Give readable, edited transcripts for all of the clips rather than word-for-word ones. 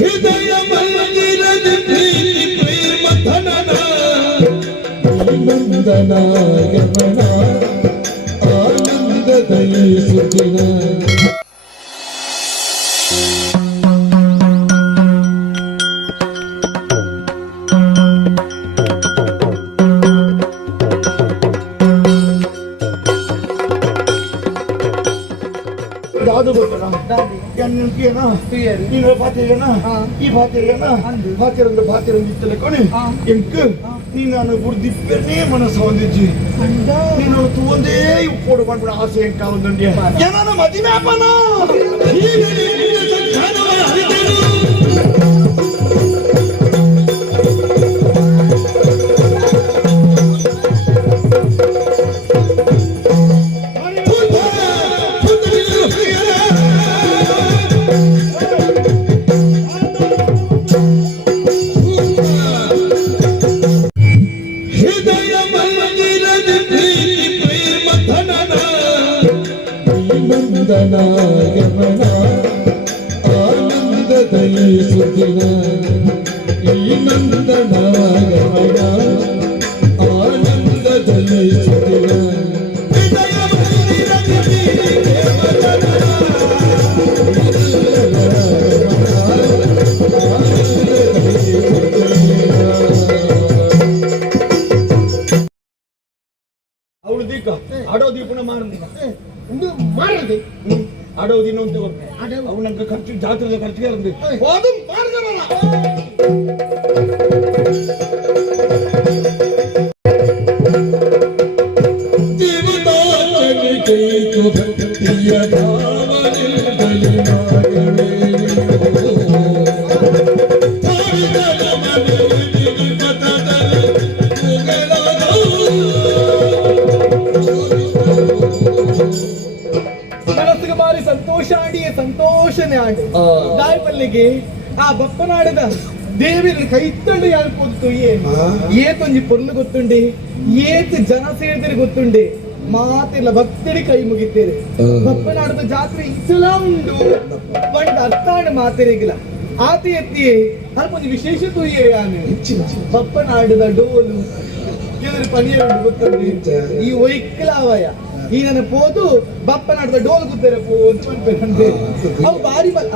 ಹೃದಯ ಮಂದಿರದ ಪ್ರೀತಿ ಪ್ರೇಮ ಧನನ ನಂದನ ಗಮನ ಆನಂದದಲ್ಲಿ ಸುದಿನ మనసు అందించి నేను తూందే ఇప్పుడు పడుకున్న ఆశ ఏం కావాలండి ఏమన్నా మతి మేపనా ಗಮನ ಆನಂದದಲ್ಲಿ ಸುದಿನ ಈ ನಂದನ ಗಮನ ಆನಂದದಲ್ಲಿ ಸುದಿನ ಅವಳು ದೀಪ ಆಡೋ ದೀಪನ ಮಾರದೆ ಆಡೋ ದಿನ ಅಂತ ಅವನ ಖರ್ಚು ಜಾತ್ರೆ ಖರ್ಚಿಗೆ ಇருந்து ಹೋದು ಮಾರ್ಗವಲ್ಲ ದೇವತಾಚನೆ ಕೈಕು ಭಕ್ತಿಯ ಭಾವನೆಯಲ್ಲಿ ಮಾಗವೇ ಸಂತೋಷನೇ ಆಡಿ ದಾಯಿಪಲ್ಲಿಗೆ ಆ ಬಪ್ಪನಾಡದ ದೇವಿನ ಕೈತ್ತಂಡು ಯಾರು ಗೊತ್ತು ಏತೊಂಜಿ ಪೊರ್ಲು ಗೊತ್ತುಂಡಿ ಏತ್ ಜನ ಸೇರಿದರೆ ಗೊತ್ತುಂಡಿ ಮಾತೆಲ್ಲ ಭಕ್ತಡಿ ಕೈ ಮುಗಿತೇರೆ ಬಪ್ಪನಾಡದ ಜಾತ್ರೆ ಇಸಲ ಉಂಡು ಬಂಡ ಅರ್ಥಾಣ ಮಾತೆರೆಗಿಲ್ಲ ಆತ ಎತ್ತಿ ಅಲ್ಪ ವಿಶೇಷ ತುಯ್ಯೇ ಬಪ್ಪನಾಡದ ಡೋಲು ಎದುರು ಪನಿಯ ಗೊತ್ತುಂಡಿ ಈ ಒಯ್ಕಲಾವಯ ಈ ನನ್ನ ಪೋದು ಬಪ್ಪನಾಡದ ಡೋಲ್ ಗುದ್ದೇರೆ ಪೋಂದೆ ಅವು ಬಾರಿ ಬಲ್ಲ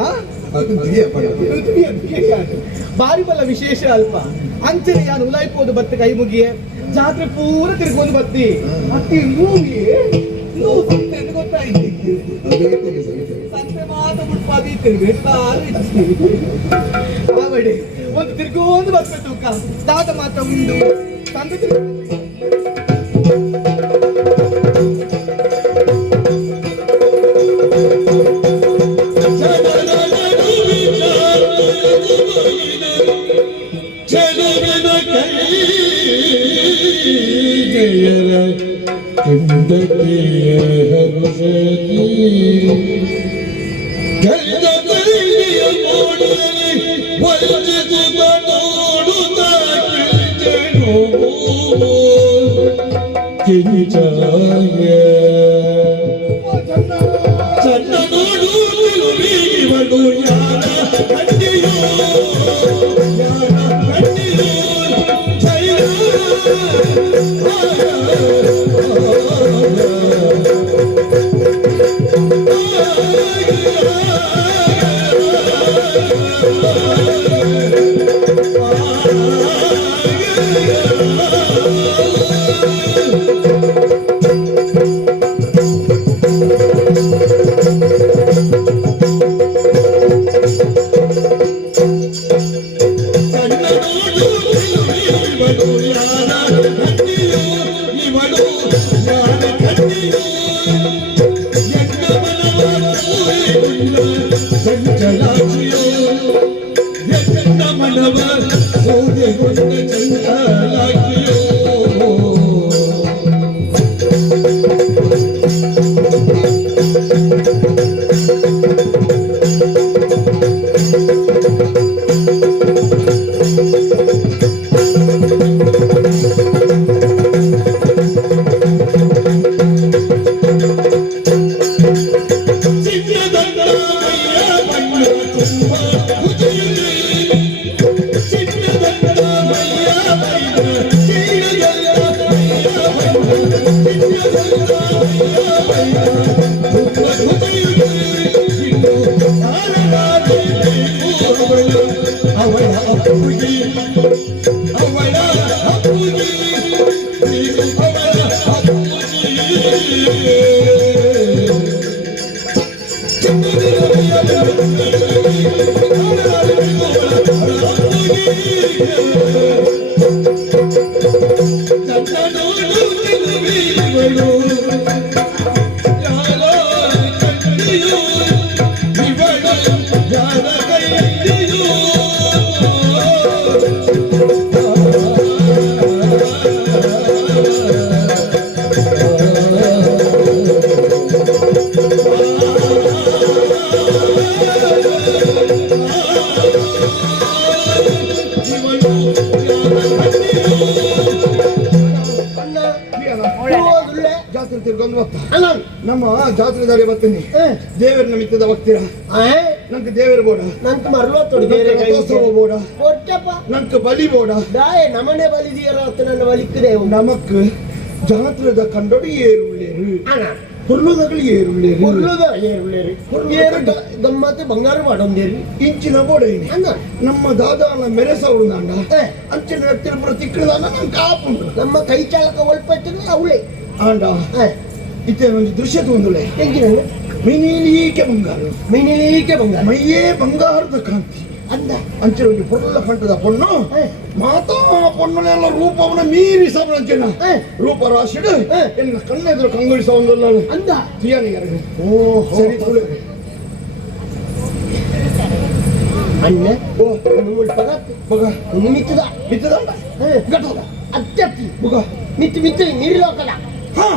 ಬಾರಿ ಬಲ್ಲ ವಿಶೇಷ ಅಲ್ಪ ಅಂಚನೆ ಯಾನು ಉಲಾಯ್ಪೋದು ಬತ್ತೆ ಕೈ ಮುಗಿಯೇ ಜಾತ್ರೆ ಪೂರ ತಿರ್ಕೊಂಡು ಬತ್ತಿ ಅತ್ತಿ ಮೂಗಿಯೇ ಗೊತ್ತಾಯ್ತು ಸಂತೆ ಮಾತ ಬಿಟ್ಟು ಪದೀತಿರ್ಬಿ ಆವಡೆ ಒಂದು ತಿರ್ಕೊಂಡು ಬರ್ಬೇಕು ದಾದ ಮಾತ್ರ ಉಂಡು ಸಂತೆ Thank you. ಜಾತ್ರೆ ತಿರ್ಗೊಂಡು ನಮ್ಮ ಜಾತ್ರೆ ದಾಡಿ ಬರ್ತೀನಿ ದೇವರ ನಿಮಿತ್ತದ ಹೋಗ್ತೀರಾ ನಂಗೆ ದೇವರ ಬೋಡ ನಂಗೆ ಮರಳೋತ್ತೋಡು ಬೇರೆ ಬೋಡ ಕೊಟ್ಟಪ್ಪ ನಂಗೆ ಬಲಿ ಬೋಡ ದಾಯೆ ನಮನೆ ಬಲಿದಿಯರೋ ನನ್ನ ಬಲಿಕ್ಕದೆ ನಮಕ್ ಜಾತ್ರೆದ ಕಂಡೋಡು ಏರುಳ್ಳೇರು ಅಣ್ಣ ಹುರ್ಲುದಗಳು ಏರುಳ್ಳೇರು ಹುರ್ಲುದ ಏರುಳ್ಳೇರು ಗಮ್ಮತ್ತು ಬಂಗಾರ ಮಾಡೋಂದೇರಿ ಇಂಚಿನ ಬೋಡ ini ಅಣ್ಣ ನಮ್ಮ ದಾದಾನ ಮೆರೆಸವಳು ನಾಂಡ ಅಂಚಿನ ಎತ್ತಿನ ತಿಕ್ಕಳದಾನ ನಂಗೆ ಕಾಪುಂಡು ನಮ್ಮ ಕೈ ಚಾಲಕ ಒಳ್ಪಟ್ಟಿನ ಅವಳೆ ಆಂಡ ಇತ್ತೆ ಒಂದು ದೃಶ್ಯ ತೊಂದುಳೆ ಹೆಂಗಿನ ಮಿನಿಲೀಕೆ ಬಂಗಾರ ಮಿನಿಲೀಕೆ ಬಂಗಾರ ಮೈಯೇ ಬಂಗಾರದ ಕಾಂತಿ ಅಂದ ಅಂಚೆ ಒಂದು ಪೊರ್ಲ ಕಂಟದ ಪೊಣ್ಣು ಮಾತಾ ಪೊಣ್ಣನೆಲ್ಲ ರೂಪವನ್ನ ಮೀರಿ ಸವಳಂಚೆನ ರೂಪ ರಾಶಿಡು ಎನ್ನ ಕಣ್ಣೆದುರು ಕಂಗೊಳಿಸವೊಂದಲ್ಲ ಅಂದ ತಿಯಾನಿಗರಿಗೆ ಸರಿ ಅಣ್ಣ ಓ ಬಗ ನಿಮಿತ್ತದ ಬಿತ್ತದ ಗಟ್ಟದ ಅತ್ಯತ್ತಿ ಬುಗ ಮಿತ್ತು ಮಿತ್ತು ನೀರಿಲೋಕದ ಹಾ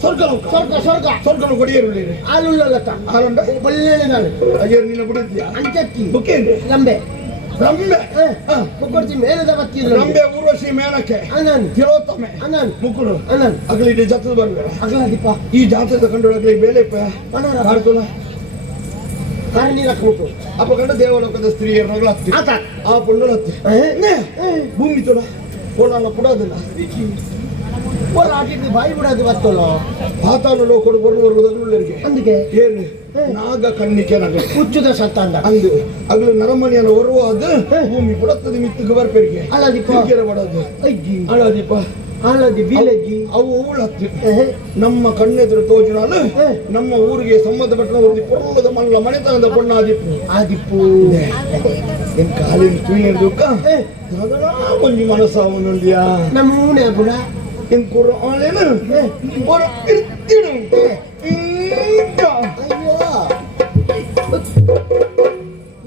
ಸ್ವರ್ಗ ಸ್ವರ್ಗ ಸ್ವರ್ಗ ಸ್ವರ್ಗನ ಕೊಡಿಯೇರುಳ್ಳಿ ಹಾಲುಳ್ಳಲ್ಲತ್ತ ಹಾಲುಂಡ ಬಲ್ಲೆಳೆ ನಾನು ಅಯ್ಯೋ ನಿನ್ನ ಬಿಡುತ್ತೀಯಾ ಅಂತ್ಯತ್ತಿ ಬುಕ್ಕೇನು ರಂಬೆ ರಂಬೆ ಕೊಡ್ತಿ ಮೇಲದ ಬತ್ತಿದ್ರು ರಂಬೆ ಊರ್ವಶಿ ಮೇನಕ್ಕೆ ಅನನ್ ತಿಳೋತ್ತಮೆ ಅನನ್ ಮುಕ್ಕುಡು ಅನನ್ ಅಗಲಿಗೆ ಜಾತ್ರೆ ಬರ್ಬೇಡ ಅಗಲದಿಪ್ಪ ಈ ಜಾತ್ರೆದ ಕಂಡೊಳಗಲಿ ಬೇಲೆಪ್ಪ ಕಾಡ್ತುಲ ಕಾರಣಿ ರಕ್ಮುಟ್ಟು ಅಪ್ಪ ಕಂಡ ದೇವಲೋಕದ ಸ್ತ್ರೀಯರ ಮಗಳು ಹತ್ತಿ ಆತ ಆ ಪುಂಡಲ ಹತ್ತಿ ಭೂಮಿ ತುಳ ಪುಣಲ್ಲ ಪುಡೋದಿಲ್ಲ ಆಟಿದ್ದು ಬಾಯಿ ಬಿಡೋದು ಬತ್ತಲ್ಲ ಪಾತಾಳ ಲೋಕರು ಬರುವವರಿಗೆ అందుకే ಏನು ನಾಗ ಕಣ್ಣಿಕೆ ನಗ ಹುಚ್ಚುದ ಸತ್ತ ಅಂದ ಅಂದು ಅಗಲು ನರಮಣಿಯನ್ನು ಹೊರುವುದು ಭೂಮಿ ಪುಡತ್ತದ ಮಿತ್ತಿಗೆ ಬರ್ಪೇರಿಗೆ ಅಲ್ಲದಿಪ್ಪ ಬಡೋದು ಅಜ್ಜಿ ಅಳದಿಪ್ಪ ಅಲ್ಲದಿ ಬೀಲಜ್ಜಿ ಅವು ಉಳತ್ತು ನಮ್ಮ ಕಣ್ಣೆದುರು ತೋಜನಾಲು ನಮ್ಮ ಊರಿಗೆ ಸಂಬಂಧಪಟ್ಟ ಒಂದು ಪೊರ್ಲದ ಮಲ್ಲ ಮನೆತನದ ಪೊಣ್ಣಾದಿಪ್ಪು ಆದಿಪ್ಪು ಎನ್ ಕಾಲಿನ ತುಯಿನ ದುಃಖ ಕೊಂಚ ಮನಸ್ಸಾವನುಂದಿಯಾ ನಮ್ಮೂನೆ ಬುಡ ಎನ್ ಕುರ ಆಳೇನು ಹೊರ ಇರ್ತಿಡು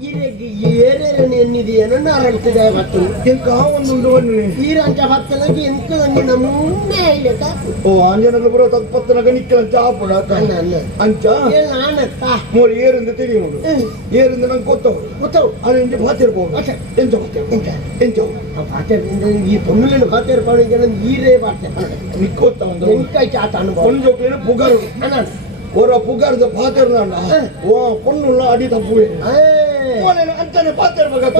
ಈರೆಗೆ ಏನೇನು ಎನ್ನಿದೆಯೇನೋ ನಾರಂತಿದೆ ಬತ್ತು ಎಂಕ ಒಂದು ಈರಂಚ ಬತ್ತಲಂಗೆ ಎಂಕ ನಂಗೆ ನಮ್ಮೂನೆ ಇಲ್ಲಕ ಓ ಆಂಜನಗಪುರ ತತ್ಪತ್ತನಗ ನಿಕ್ಕಲ ಚಾಪುಡ ಅಂಚ ನಾನತ್ತ ಮೋರಿ ಏರಿಂದ ತೆಗಿ ನೋಡು ಏರಿಂದ ನಂಗೆ ಗೊತ್ತವು ಅದು ಎಂಚ ಪಾತಿರ್ಬೋದು ಎಂಚ ಎಂಚ ಈ ಪೊನ್ನುಲೇನು ಪಾತಿರ್ಪಾಡಿಗೆ ನಾನು ಈರೇ ಪಾಡ್ತೇನೆ ನಿಕ್ಕೋತ್ತ ಒಂದು ಎಂಕಾಯ್ತು ಆತ ಅನುಭವ ಕೊಂಜೋಕ್ಲೇನು ಪುಗಾರು ஒரு புகார்த பாத்திருந்தாண்டா ஓ பொண்ணுள்ள அடி தப்பு அஞ்சனை பாத்திருப்பா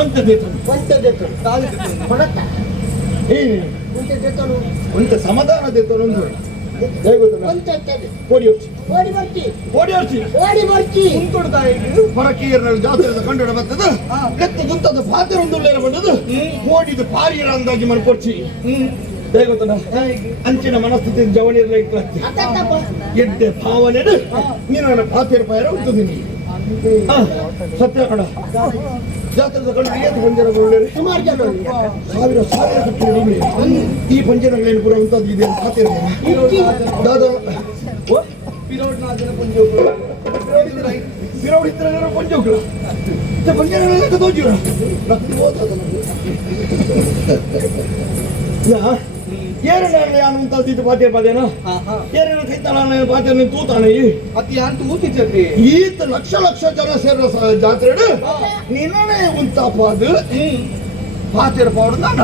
ಒಂತದೇತನು ಕೊಡತ್ತ ಒಂತದೇತನು ಒಂತ ಸಮಾಧಾನದೇತನು ಒಂದು ಒಂತದೆ ಓಡಿ ಹೊರ್ಚಿ ಓಡಿ ಬರ್ತಿ ಓಡಿ ಹೊರ್ಚಿ ಓಡಿ ಬರ್ತಿ ಹೊರಕೀರ್ನಲ್ಲಿ ಜಾತ್ರೆ ಕಂಡು ಬರ್ತದ ಎತ್ತು ಗುಂತದ ಪಾತ್ರ ಒಂದು ಬಂದದು ಓಡಿದು ಪಾರಿಯರ ಅಂದಾಗಿ ಮರ್ಕೊಡ್ಸಿ ಗೊತ್ತನ ಅಂಚಿನ ಮನಸ್ಥಿತಿ ಜವಳಿರ್ಲ ಇಟ್ಲತ್ತಿ ಎಡ್ಡೆ ಭಾವನೆ ನೀನು ನನ್ನ ಪಾತಿರ ಪಾಯರ ಉಂಟುದೀನಿ ಸತ್ಯ ಕಡ ಜಾತ್ರೆ ಕಂಡು ಏನು ಪಂಜರಗಳು ಸುಮಾರು ಜನ ಸಾವಿರ ಕಟ್ಟಿ ಈ ಪಂಜರಗಳೇನು ಪುರ ಉಂಟದ್ದು ಇದೆ ಪಾತಿರ ದಾದ ಪಿರೋಡ್ ಇದ್ರೆ ಪಂಜೋಗ್ರ ಪಂಜರಗಳೆಲ್ಲ ತೋಜಿರ ಏರನಾಗಲಿ ಅನ್ನುವಂಥದ್ದು ಪಾತಿಯ ಪಾದೇನ ಏನೇನು ಕೈತಾನ ಪಾತಿಯ ತೂತಾನೆ ಅತಿ ಯಾರು ತೂತಿದ್ದೆ ಈತ ಲಕ್ಷ ಜನ ಸೇರೋ ಜಾತ್ರೆ ನಿನ್ನೇ ಉಂತಾಪಾದು ಪಾತಿರ ಪಾಡು ನಾಡ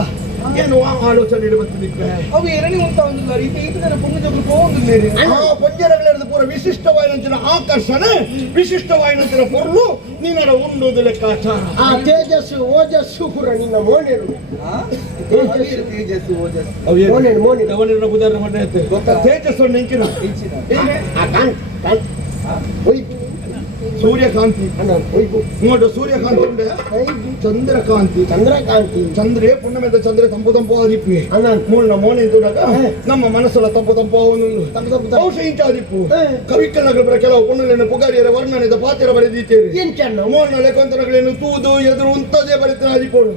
ಏನು ಆಲೋಚನೆ ಬರ್ತಿದ್ದೆ ಅವು ಎರಡನೇ ಉಂಟ ಒಂದು ರೀತಿ ಈತನ ಪುಣ್ಯಜಗಳು ಹೋಗುದಿಲ್ಲ ಆ ಪಂಜರಗಳೆರದು ಪೂರ ವಿಶಿಷ್ಟವಾಯಿನಂಚಿನ ಆಕರ್ಷಣೆ ವಿಶಿಷ್ಟವಾಯಿನಂಚಿನ ಪೊರ್ಲು ನೀನರ ಉಂಡುದು ಲೆಕ್ಕಾಚಾರ ಆ ತೇಜಸ್ಸು ಓಜಸ್ಸು ಪುರ ನಿನ್ನ ಮೋನೇರು ತೇಜಸ್ಸು ಓಜಸ್ಸು ಮೋನೇರು ಉದಾಹರಣೆ ಮಾಡಿ ತೇಜಸ್ಸು ನೆಂಚಿನ ಸೂರ್ಯಕಾಂತಿ ನೋಡು ಸೂರ್ಯಕಾಂತಿ ಉಂಡೆ ಚಂದ್ರಕಾಂತಿ ಚಂದ್ರೆ ಪುಣ್ಯಮೆದ ಚಂದ್ರ ತಂಪು ಆದಿಪ್ಪಿ ಮೂಲ ಮೋನೆ ಇದ್ದಾಗ ನಮ್ಮ ಮನಸ್ಸಲ್ಲ ತಂಪು ಔಷಧ ಇಂಚ ಆದಿಪ್ಪು ಕವಿಕಲಗಳ ಕೆಲವು ಪುಣ್ಯಗಳನ್ನು ಪುಗಾರಿಯರ ವರ್ಣನೆದ ಪಾತ್ರ ಬರೆದಿದ್ದೇವೆ ಮೋನ ಲೆಕ್ಕಂತರಗಳೇನು ತೂದು ಎದುರು ಉಂಟದೇ ಬರೀತಾರೆ ಆದಿಪ್ಪೋಡು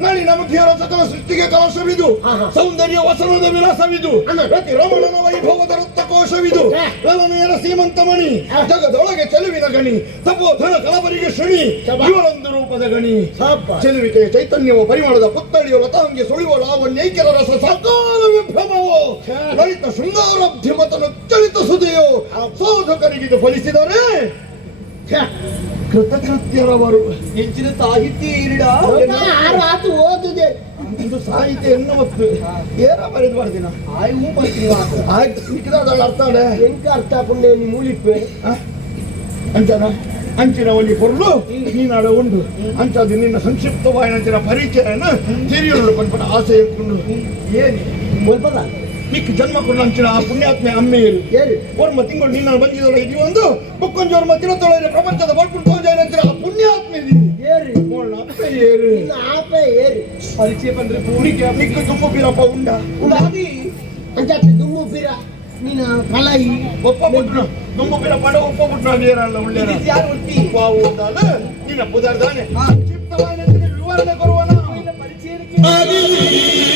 ನಾಳೆ ನಮಗೆ ಸಕಲ ಸೃಷ್ಟಿಗೆ ಕಲಶವಿದು ಸೌಂದರ್ಯ ವಸನದ ವಿಲಾಸವಿದು ಪ್ರತಿ ರಮಣನ ವೈಭವದ ವೃತ್ತಕೋಶವಿದು ಲಲನೆಯರ ಸೀಮಂತಮಣಿ ಜಗದೊಳಗೆ ಚೆಲುವಿನ ಗಣಿ ತಪೋಧನ ಕಲಬರಿಗೆ ಶ್ರೇಣಿ ಇವಳೊಂದು ರೂಪದ ಗಣಿ ಚೆಲುವಿಕೆಯ ಚೈತನ್ಯವು ಪರಿಮಳದ ಪುತ್ತಳಿಯು ಲತಾಂಗಿ ಸುಳಿವ ಲಾವಣ್ಯೈಕ್ಯರ ರಸ ಸಾಕಾರ ವಿಭ್ರಮವು ಲಲಿತ ಶೃಂಗಾರಾಬ್ಧಿಮತನು ಚಲಿತ ಸುದೆಯೋ ಶೋಧಕರಿಗಿದು ಫಲಿಸಿದರೆ ಕೃತಕೃತ್ಯರವರು ಹೆಚ್ಚಿನ ಸಾಹಿತ್ಯ ಇರಿಡ ಆತು ಓದುದೆ ಇದು ಸಾಹಿತ್ಯ ಎನ್ನುವತ್ತು ಏರ ಬರೆದು ಬರ್ದಿನ ಆಯ್ವು ಬರ್ತೀವ ಆಯ್ತು ಮಿಕ್ಕಿದಾದ ಅರ್ಥ ಎಂಕ ಅರ್ಥ ಪುಣ್ಯ ನೀ ಮೂಲಿಪ್ಪೆ ಅಂಚಿನ ಒಂದು ಪೊರ್ಲು ನೀನಾಡ ಉಂಡು ಅಂಚದು ನಿನ್ನ ಸಂಕ್ಷಿಪ್ತವಾದ ಪರಿಚಯನ ಹಿರಿಯರು ಬಂದ್ಬಿಟ್ಟ ಆಸೆ ಇಟ್ಕೊಂಡು ಏನು ಮುಲ್ಪದ ಮಿಕ್ಕ ಜನ್ಮ ಕೊಡು ಅಂಚಿನ ಆ ಪುಣ್ಯಾತ್ಮೆ ಅಮ್ಮೆಯರು ಓರ್ಮ ತಿಂಗಳು ನಿನ್ನ ಬಂದಿದ್ದಲ್ಲ ಇದು ಒಂದು ಬುಕ್ಕೊಂಜೋರ್ಮ ದಿನತೊಳಗೆ ಪ್ರಪಂಚದ ಬರ್ಕೊಂಡು ತೋಜಾನಂಚಿನ ಆ ಪುಣ್ಯಾತ್ಮೆ ಏರು ಆಪೆ ಏರಿ ಪರಿಚಯ ಬಂದ್ರೆ ಪೂಡಿಕೆ ಮಿಕ್ಕ ತುಂಬ ಬೀರಪ್ಪ ಉಂಡ ಉಂಡಾದಿ ಅಂಚಾತಿ ದುಮ್ಮು ಬಿರ ನೀನ ಕಲಾಯಿ ಒಪ್ಪಬಿಟ್ರು ತುಂಬ ಬೀರ ಪಡ ಒಪ್ಪಬಿಟ್ರು ಅದೇನಲ್ಲ ಒಳ್ಳೆ ಯಾರು ಒಟ್ಟಿ ಹೋದಲ್ಲ ನಿನ್ನ ಪುದಾರ್ದಾನೆ ಸಂಕ್ಷಿಪ್ತವಾದ ವಿವರಣೆ ಕೊರುವನ ಪರಿಚಯಕ್ಕೆ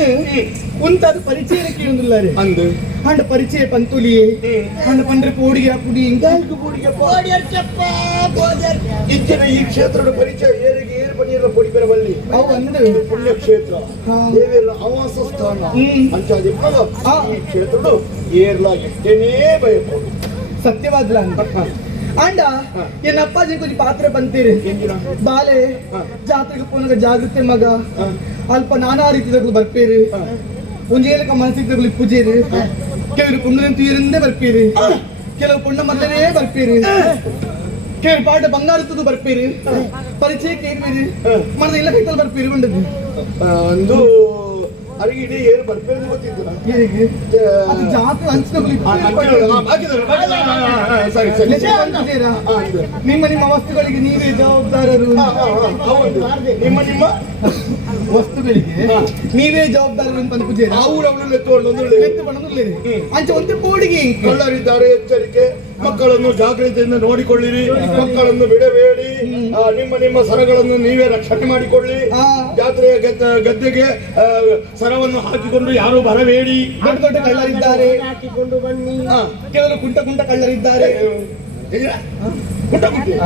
నేను ఉంటది పరిచయకి ఉందిల్లారు ಅಂದು అండ్ పరిచయ పంతులియే అండ్ పండ్రి పోడిಗೆ ಪುಡಿ ఇంకా ಇಚ್ಚಿನ ಈ ಕ್ಷೇತ್ರದ ಪರಿಚಯ ಏರಿಗೆ ಏರು ಪನಿಯರ ಪೊಡಿ ಬೆರಬಲ್ಲಿ ಅವು ಅಂದು ಇದು ಪುಣ್ಯ ಕ್ಷೇತ್ರ ದೇವಿಯರ ಆವಾಸ ಸ್ಥಾನ ಅಂಚಾದಿ ಈ ಕ್ಷೇತ್ರಡು ಏರ್ಲ ಎಷ್ಟೇನೇ ಭಯಪಡು ಸತ್ಯವಾದ್ಲ ಅಂತ ಅಂಡ ಏನ್ ಅಪ್ಪಾಜಿ ಕೊಂಚ ಪಾತ್ರೆ ಬಂತೀರಿ ಬಾಲೆ ಜಾತ್ರೆಗೆ ಪೋನಾಗ ಜಾಗೃತಿ ಮಗ ಅಲ್ಪ ನಾನಾ ರೀತಿಯಾಗಲು ಬರ್ಪೇರಿ ಒಂಜೇಲಕ ಮನಸ್ಸಿದ್ದಾಗಲಿ ಪೂಜೆರಿ ಕೆಲವರು ಕುಂಡಲಿನ ತೀರಿಂದೇ ಬರ್ಪೀರಿ ಕೆಲವು ಪುಣ್ಣ ಮೊದಲನೇ ಬರ್ಪೀರಿ ಕೆಲವು ಪಾಠ ಬಂಗಾರದ್ದು ಬರ್ಪೀರಿ ಪರಿಚಯಕ್ಕೆ ಏನ್ ಬೇರಿ ಮರದ ಇಲ್ಲ ಕೈತಲ್ಲಿ ಬರ್ಪೀರಿ ಬಂದದ್ದು ಒಂದು ಅರಿಗಿಡಿ ಏನು ಬರ್ಬೇಕು ಗೊತ್ತಿತ್ತು ಏನಿಗೆ ಅದು ಜಾತ್ರೆ ಹಂಚಿದಾಗಲಿ ಸರಿ ಸರಿ ನಿಮ್ಮ ನಿಮ್ಮ ವಸ್ತುಗಳಿಗೆ ನೀವೇ ಜವಾಬ್ದಾರರು ನಿಮ್ಮ ನಿಮ್ಮ ವಸ್ತುಗಳಿಗೆ ನೀವೇ ಜವಾಬ್ದಾರರು ಅಂತ ಪೂಜೆ ಅವಳನ್ನು ಎತ್ತುಕೊಂಡು ಅಂಚ ಒಂದು ಕೋಡಿಗೆ ಕಳ್ಳರಿದ್ದಾರೆ ಎಚ್ಚರಿಕೆ ಮಕ್ಕಳನ್ನು ಜಾಗ್ರತೆಯಿಂದ ನೋಡಿಕೊಳ್ಳಿರಿ ಮಕ್ಕಳನ್ನು ಬಿಡಬೇಡಿ ನಿಮ್ಮ ನಿಮ್ಮ ಸರಗಳನ್ನು ನೀವೇ ರಕ್ಷಣೆ ಮಾಡಿಕೊಳ್ಳಿ ಜಾತ್ರೆಯ ಗದ್ದೆಗೆ ಸರವನ್ನು ಹಾಕಿಕೊಂಡು ಯಾರು ಬರಬೇಡಿ ದೊಡ್ಡ ದೊಡ್ಡ ಕಳ್ಳರಿದ್ದಾರೆ ಹಾಕಿಕೊಂಡು ಬನ್ನಿ ಕೆಲವರು ಕುಂಟ ಕುಂಟ ಕಳ್ಳರಿದ್ದಾರೆ ಗುಡ್ಡ ಗುಡ್ಡೆ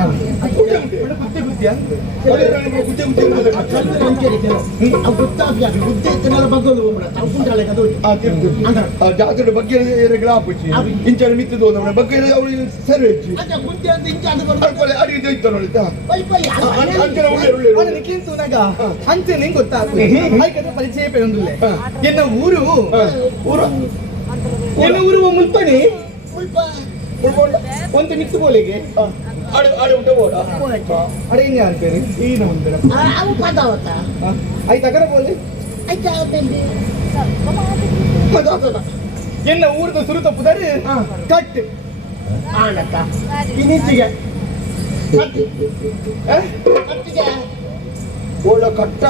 ಜಾತ್ರೆ ಬಗ್ಗೆ ಇಂಚನ ಮಿತ್ತದು ಬಗ್ಗೆ ಸರಿ ಹೆಚ್ಚಿ ಅಡಿಗೆ ಅಂಚೆ ನಿಂಗೆ ಗೊತ್ತಾಗ್ತದೆ ಪರಿಚಯ ಪೇರೊಂದಿಲ್ಲ ಎನ್ನ ಊರು ಎನ್ನ ಊರು ಮುಲ್ಪಣಿ ಒಂದು ಮಿಕ್ಸ್ ಬೋಲೆಗೆ ಅಡೆ ಹಿಂಗೆ ಅಂತೀರಿ ಏನು ಆಯ್ತು ಅಗರ ಬೋಲೆ ಎನ್ನ ಊರದ ಸುರು ತಪ್ಪುದಾರೆ ಕಟ್ ಇನ್ನಿಚ್ಚಿಗೆ ಓಳ ಕಟ್ಟ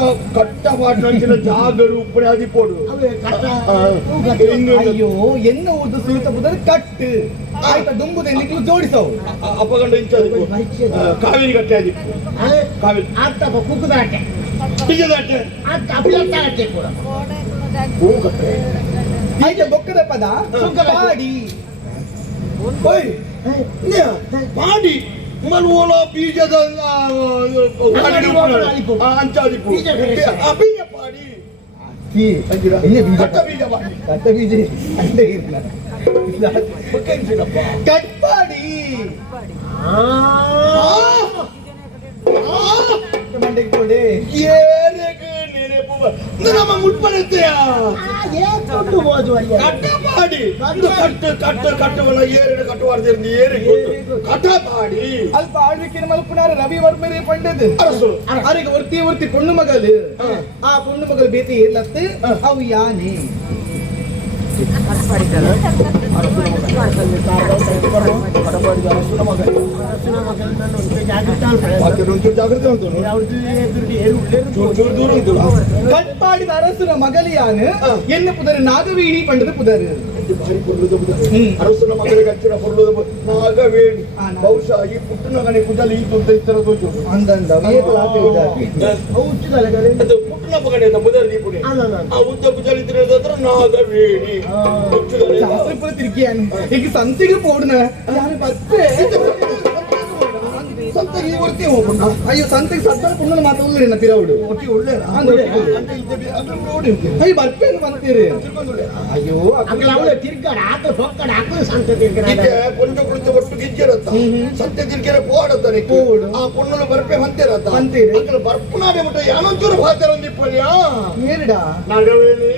ಪಾಟಿನ ಜಾಗರು ಉಪ್ಪಣೆ ಆದಿ ಪೋಡು ಅಯ್ಯೋ ಎನ್ನ ಊರದ ಸುರು ತಪ್ಪುದಾರೆ ಕಟ್ ಆಯ್ತಾ ದುಂಬುದ ನಿಕ್ಲು ಜೋಡಿಸವು ಅಪಗಂಡ ಇಂಚದು ಕಾವೇರಿ ಗಟ್ಟೆ ಆದಿತ್ತು ಕಾವೇರಿ ಕುಕ್ಕದಾಟೆ ಪಿಜದಾಟೆ ಅಪ್ಲತ್ತಾಗತ್ತೆ ಕೂಡ ಆಯ್ತಾ ಬೊಕ್ಕದ ಪದ ಪಾಡಿ ಪಾಡಿ ಮಲ್ವೋಲ ಬೀಜದ ಅಂಚಾದಿಪ್ಪು ಬೀಜ ಪಾಡಿ ಕಟ್ಟ ಬೀಜ ಅಂಡೆ ಇರ್ಲ ಕಟ್ಪಾಡಿ ಮಂಡೆಗೆ ಕೊಡಿ ನಮ್ಮ ಮುಟ್ಪಡುತ್ತೆಯ ಕಟ್ಟಪಾಡಿ ಕಟ್ಟವಲ್ಲ ಏರಿನ ಕಟ್ಟುವಾರ್ದು ಏರಿ ಕಟ್ಟಪಾಡಿ ಅಲ್ಪ ಆಳ್ವಿಕೆ ಮಲ್ಪುನಾರ ರವಿ ವರ್ಮರಿ ಪಂಡದು ಅರಿಗೆ ಒರ್ತಿ ಪೊಣ್ಣು ಮಗಲು ಆ ಪೊಣ್ಣು ಮಗಲು ಬೇತಿ ಇರ್ಲತ್ತು ಅವು ಯಾನೆ ಜಾಗ್ರತೆ ಉಂಟು ಕಟ್ಪಾಡಿದ ಅರಸನ ಮಗಲಿಯಾನು ಎನ್ನ ಪುದರ್ ನಾಗವೇಣಿ ಪಂಡದ ಪುದರ್ ಅರಸನ ಮಗಳಿಗೆ ಹಚ್ಚಿನ ಹೊರಲು ನಾಗವೇಣಿ ಬಹುಶಃ ಈ ಪುಟ್ಟನ ಗಣಿ ಕುಜಲಿ ಈ ತುರ್ತ ಇತರ ಪುಟ್ಟನ ಮಗನೆ ಬುಧರ್ ದೀಪುಣಿ ಆ ಉದ್ದ ಕುಜಲಿ ಇತರ ನಾಗವೇಣಿ ಶಾಸ್ತ್ರಪುರ ತಿರುಗಿಯಾನು ಈಗ ಸಂತಿಗೆ ಪೋಡ್ನ ಯಾರು ಬತ್ತೆ ಸಂತೆಗೆ ಬರ್ತೀವಿ ಹೋಗ್ಬಿಟ್ಟು ಅಯ್ಯೋ ಸಂತೆಗೆ ಸದ್ದ ಪುಣ್ಣ ಮಾತಾಡಲಿ ನಾ ಪಿರೌಡು ಒಟ್ಟಿ ಒಳ್ಳೆ ಅಯ್ಯ ಬರ್ಪೇನು ಬಂತೀರಿ ಅಯ್ಯೋ ತಿರ್ಗಾಡ ಹಾಕ ಸೊಕ್ಕಡ ಹಾಕ ಸಂತೆ ತಿರ್ಗಾಡ ಕೊಂಡ ಕುಳಿತು ಒಟ್ಟು ಗಿಜ್ಜಿರತ್ತ ಸಂತೆ ತಿರ್ಗಿರ ಪೋಡತ್ತಾನೆ ಪೋಡು ಆ ಪುಣ್ಣಲು ಬರ್ಪೆ ಹೊಂತಿರತ್ತ ಅಂತೀರಿ ಅದ್ರ ಬರ್ಪುನಾಡೆ ಬಿಟ್ಟು ಯಾನೊಂಚೂರು ಭಾತರ ಒಂದಿಪ್ಪಲ್ಯ ಏರಿಡ ನಾಗವೇಣಿ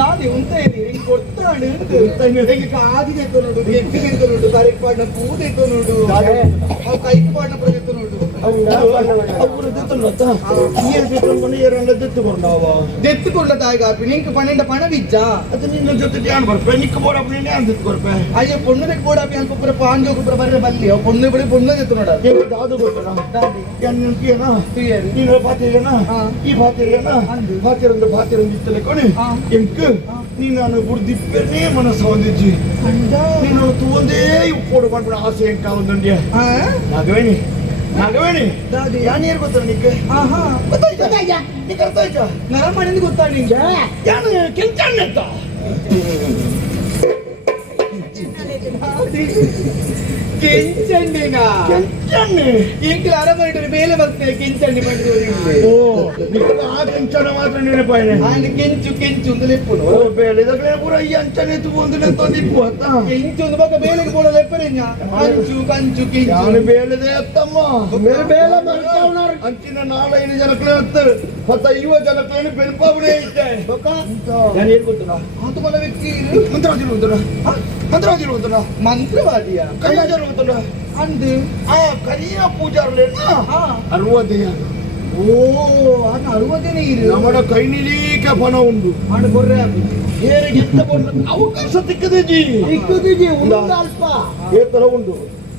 దాది ఉంటేది ఇంక కొడతాడు ఇంక కాది తెస్తున్నాడు ఎక్కి తెస్తున్నాడు కరెక్ట్ పాడిన పువ్వు తెస్తున్నాడు కైకి పాడిన ప్రజెత్తున్నాడు తెత్తుకుండ తాయిగా ఇంక పన్నెండు పణవిచ్చా అయ్యో పొన్ను దగ్గర కూడా అనుకున్న పాంజు ఒక బర్రె బల్లి పొన్ను ఇప్పుడు పొన్ను తెస్తున్నాడు ನೀನು ಪಾತಿರನ ಈ ಪಾತಿರನ ಪಾತಿರಂದು ಇತ್ತಲೆಕೊಂಡು ಎಂಕ್ ನೀನು ನಾನು ಗುರ್ದಿಪ್ಪನೇ ಮನಸ್ಸು ಹೊಂದಿದ್ದಿ ನೀನು ಒಂದೇ ಉಪ್ಪೋಡು ಮಾಡ್ಬಿಡ ಆಸೆ ಎಂಕ ಒಂದುಂಡ್ಯ ನಾಗವೇಣಿ ನಾಗವೇಣಿ ಯಾನೇರು ಗೊತ್ತ ನಿಕ್ಕೆ ಗೊತ್ತಾಯ್ತಾ ನೀಕ್ ಅರ್ಥ ಆಯ್ತಾ ನರ ಮಾಡಿಂದ ಗೊತ್ತಾಡಿ ಯಾನು ಕೆಂಚಣ್ಣ ಅಂತ ಕೆಂಚಂಡಿನ ಈಗಲೂ ಅರಮನೆ ಮೇಲೆ ಬರ್ತೇನೆ ಕೆಂಚಂಡಿ ಬಂದು ಓ ಆ ಕೆಂಚನ ಮಾತ್ರ ನೆನಪಾಯಿನೆ ಅಲ್ಲಿ ಕೆಂಚು ಕೆಂಚು ಒಂದು ಲೆಪ್ಪುನು ಓ ಬೇಳೆದಾಗಲೇ ಪೂರ ಈ ಅಂಚನೆ ಒಂದು ತಂದಿಪ್ಪು ಅತ್ತ ಕೆಂಚು ಒಂದು ಬಕ್ಕ ಬೇಲೆಗೆ ಬೋಡ ಲೆಪ್ಪರೆኛ ಕಂಚು ಕಂಚು ಕೆಂಚು ಯಾನು ಬೇಳೆದೆ ಅತ್ತಮ್ಮ ಬೇಳೆ ಅಂಚಿನ 4-5 ಜನಕ್ಲೆ ಹತ್ತಾರೆ 50 ಜನಕ್ಲೇನು ಬೆನ್ಪಾವಣೆ ಐತೆ ನಾನು ಏನ್ ಗೊತ್ತಲ್ಲ ಆತುಮಲ ವ್ಯಕ್ತಿ ಮಂತ್ರವಾದಿ ಗೊತ್ತಲ್ಲ ಮಂತ್ರವಾದಿಯ ಕೈಯಾಜರು ಗೊತ್ತಲ್ಲ ಅಂದು ಆ ಕರಿಯ ಪೂಜಾರ್ಲೇನ 60 ಓ ಅದು 60 ಇರು ನಮ್ಮ ಕೈ ನಿಲೀಕೆ ಪಣ ಉಂಡು ಆಡು ಬರ್ರೆ ಏರಿಗೆ ಅವಕಾಶ ತಿಕ್ಕದೇಜಿ ಒಂದು ಅಲ್ಪ ಏತರ ಉಂಡು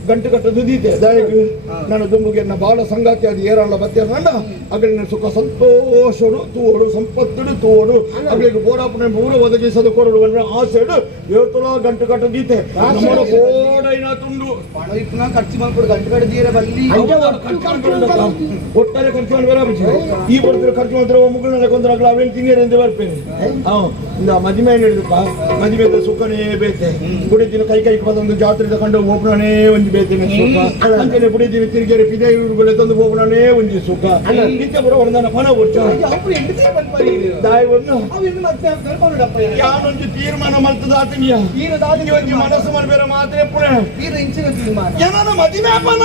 ಗಂಟು ಕಟ್ಟ ದುದೀತೆ ದಾಯಿಗೆ ನನ್ನ ದುಂಬುಗೆ ನನ್ನ ಬಾಳ ಸಂಗಾತಿ ಅದು ಏರಲ್ಲ ಬತ್ತೆ ನನ್ನ ಅಗಳಿನ ಸುಖ ಸಂತೋಷಡು ತೂಡು ಸಂಪತ್ತುಡು ತೂಡು ಅಗಳಿಗೆ ಬೋರಾಪನೆ ಮೂರ ಒದಗಿಸದು ಕೊರಡು ಅಂದ್ರೆ ಆಸೆಡು ಏತಲ ಗಂಟು ಕಟ್ಟ ದೀತೆ ನಮ್ಮ ಬೋಡೈನ ತುಂಡು ಪಣ ಇಪ್ಪನ ಖರ್ಚು ಮಾಡ್ಕೊಡು ಗಂಟು ಕಟ್ಟ ದೀರ ಬಲ್ಲಿ ಒಟ್ಟಾರೆ ಖರ್ಚು ಮಾಡಿ ಬರ ಈ ಬರ್ತಾರೆ ಖರ್ಚು ಮಾಡ್ತಾರೆ ಮುಗುಳನ್ನ ಕೊಂದ್ರಾಗಲ ಅವೇನು ತಿನ್ನಿಯರೆಂದು ಬರ್ಪೇನೆ ಇಂದ ಮದಿಮೆ ಹಿಡಿದಪ್ಪ ಮದಿಮೆದ ಸುಖನೇ ಬೇತೆ ಕುಡಿದಿನ ಕೈ ಪದೊಂದು ಜಾತ್ರೆ ತಗೊಂಡು ಒಬ್ಬನೇ ಒಂದು ಬೇತಿನ ಸುಖ ಅಂಚನೆ ಪುಡಿದಿನ ತಿರುಗೇರಿ ಪಿದೆ ಇವ್ರುಗಳು ತಂದು ಹೋಗೋಣನೇ ಒಂದು ಸುಖ ನಿತ್ಯ ಬರೋ ಒಂದನ ಪಣ ಒಟ್ಟು ದಾಯಿ ಒಂದು ಯಾನೊಂದು ತೀರ್ಮಾನ ಮಲ್ತದ ಆತನಿಯ ಒಂದು ಮನಸ್ಸು ಮಲ್ಬೇರ ಮಾತ್ರ ಪುಣೆ ಏನನ ಮದಿಮೆ ಪಣ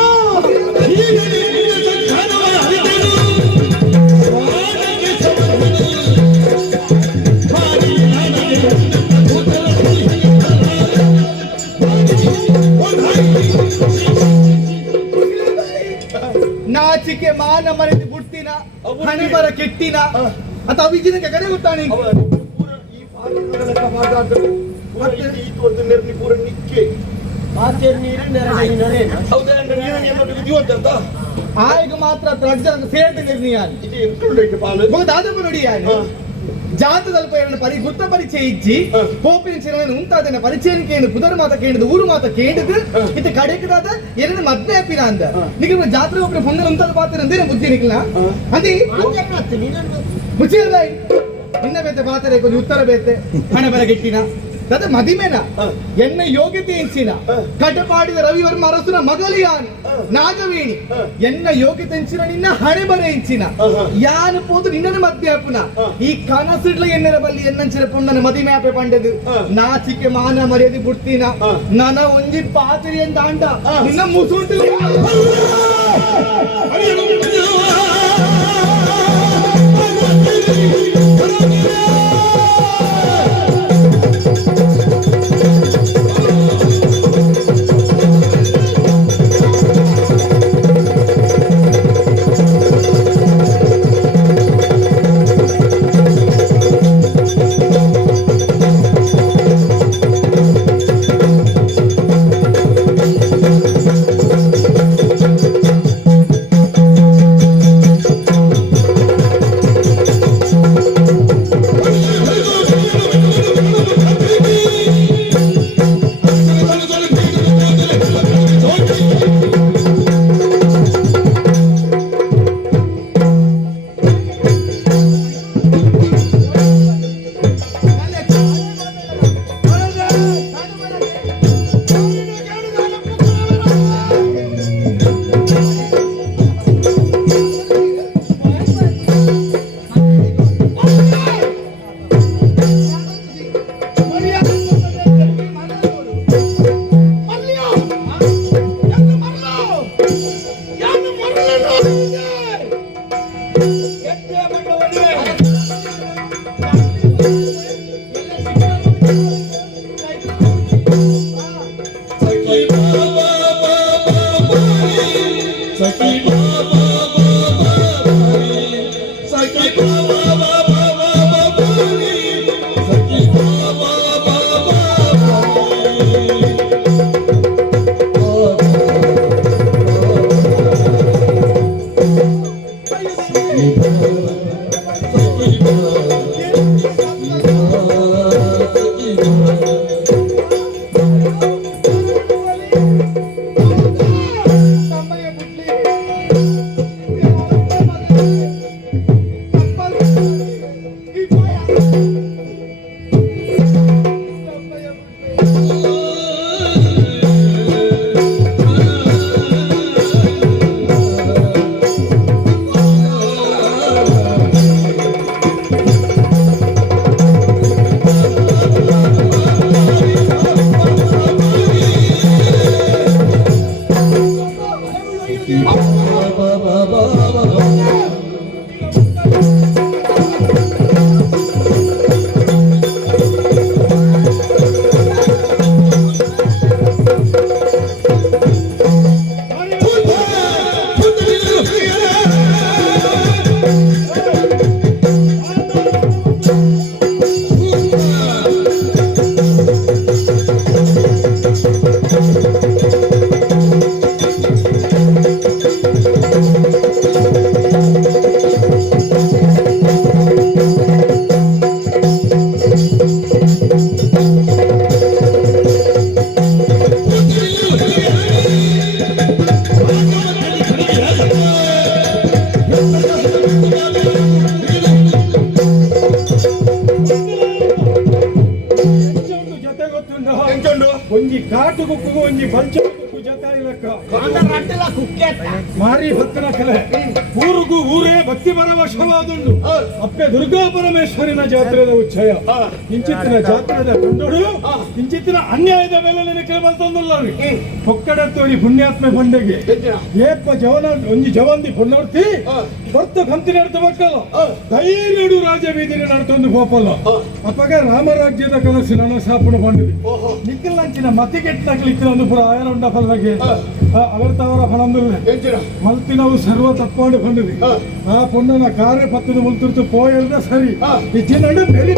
ನಾಚಿಕೆ ಮಾನ ಮರೆತು ಬುಟ್ಟಿನ ಹಣೆ ಬರ ಕೆಟ್ಟಿನ ಅಥವಾ ಅವಿಜಿನಕ್ಕೆ ಕಡೆ ಗೊತ್ತಾನೆ ಆಯ್ಗ ಮಾತ್ರ ಸೇರ್ತ ನಿರ್ಣಯ ದಾದಪ್ಪ ನೋಡಿ ಜಾತದಲ್ಪ ಎರಡು ಗುತ್ತ ಪರಿಚಯ ಇಜ್ಜಿ ಕೋಪಿನ ಚಿರನ ಉಂಟಾದ ಪರಿಚಯನಿಕೆಯನ್ನು ಕುದರ ಮಾತ ಕೇಳಿದ ಊರು ಮಾತ ಕೇಳಿದು ಇದು ಕಡೆಕದಾದ ಎರಡು ಮದ್ನೆ ಅಪ್ಪಿನ ಅಂದ ನಿಮಗೆ ಜಾತ್ರೆ ಒಬ್ಬರು ಹೊಂದಲು ಉಂಟಾದ ಪಾತ್ರ ಅಂದ್ರೆ ಬುದ್ಧಿ ನಿಕ್ಲ ಅದೇ ಮುಚ್ಚಿದ ಇನ್ನ ಬೇತೆ ಪಾತ್ರೆ ಕೊಂಚ ಉತ್ತರ ಬೇತೆ ಹಣ ಬರ ಗೆಟ್ಟಿನ ಅದ ಮದಿಮೆನ ಎನ್ನ ಯೋಗ್ಯತೆ ಎಂಚಿನ ಕಟಪಾಡಿದ ರವಿವರ್ಮ ಅರಸನ ಮಗಲಿಯಾನ್ ನಾಗವೇಣಿ ಎನ್ನ ಯೋಗ್ಯತೆ ಎಂಚಿನ ನಿನ್ನ ಹಣೆ ಬರ ಎಂಚಿನ ಯಾನು ಪೋದು ನಿನ್ನ ಮಧ್ಯ ಅಪ್ಪುನ ಈ ಕನಸಿಡ್ಲ ಎನ್ನರ ಬಲ್ಲಿ ಎನ್ನಂಚಿನ ಪುಣ್ಣನ ಮದಿಮೆ ಆಪೆ ಪಂಡದು ನಾಚಿಕೆ ಮಾನ ಮರ್ಯಾದೆ ಬುಡ್ತೀನ ನನ ಒಂಜಿ ಪಾತ್ರಿ ಅಂತ ಅಂಡ ನಿನ್ನ ಮುಸುಂಟು ಒಂಜಿ ಕಾಟು ಕುಕ್ಕು ಒಂಜಿ ಪಂಚ ಕುಕ್ಕು ಜತಾಯಿ ಲೆಕ್ಕ ರಡ್ಡಲ ಕುಕ್ಕೆ ಮಾರಿ ಭಕ್ತನ ಕಲೆ ಊರಿಗೂ ಊರೇ ಭಕ್ತಿ ಪರವಶವಾದುಂಡು ಅಪ್ಪೆ ದುರ್ಗಾ ಪರಮೇಶ್ವರಿನ ಜಾತ್ರೆದ ಉಚ್ಚಯ ಇಂಚಿತ್ತಿನ ಜಾತ್ರೆದ ಕೊಂಡೋಡು ಇಂಚಿತ್ತಿನ ಅನ್ಯಾಯದ ಮೇಲೆ ನೆನಕೆ ಬಂತಂದುಲ್ಲರಿ ಪೊಕ್ಕಡತ್ತೋರಿ ಪುಣ್ಯಾತ್ಮೆ ಬಂಡೆಗೆ ಏಪ್ಪ ಜವನ ಒಂಜಿ ಜವಂದಿ ಪುಣ್ಣರ್ತಿ ಬರ್ತ ಕಂತಿ ನಡ್ತ ಮಕ್ಕಳು ಧೈರ್ಯಡು ರಾಜ ಬೀದಿನಿ ನಡ್ತೊಂದು ಗೋಪಲ್ಲ ಅಪ್ಪಗ ರಾಮರಾಜ್ಯದ ಕನಸು ನನ್ನ ಸಾಪುಣ ಬಂದಿದೆ ನಿಕ್ಕಲಂಚಿನ ಮತಿಗೆಟ್ಟಿನ ಕ್ಲಿಕ್ಕಿನೊಂದು ಪುರ ಆಯರುಂಡ ಪಲ್ಲಗೆ ಅವರ್ತವರ ಫಲಂದುಲ್ಲ ಮಲ್ತಿನವು ಸರ್ವ ತಪ್ಪಾಂಡು ಬಂದಿದೆ ಆ ಪೊಣ್ಣನ ಕಾರ್ಯ ಪತ್ತದ ಮುಂತಿರ್ತು ಪೋಯಲ್ದ ಸರಿ ಇಚ್ಚಿನಡು ಬೆರಿ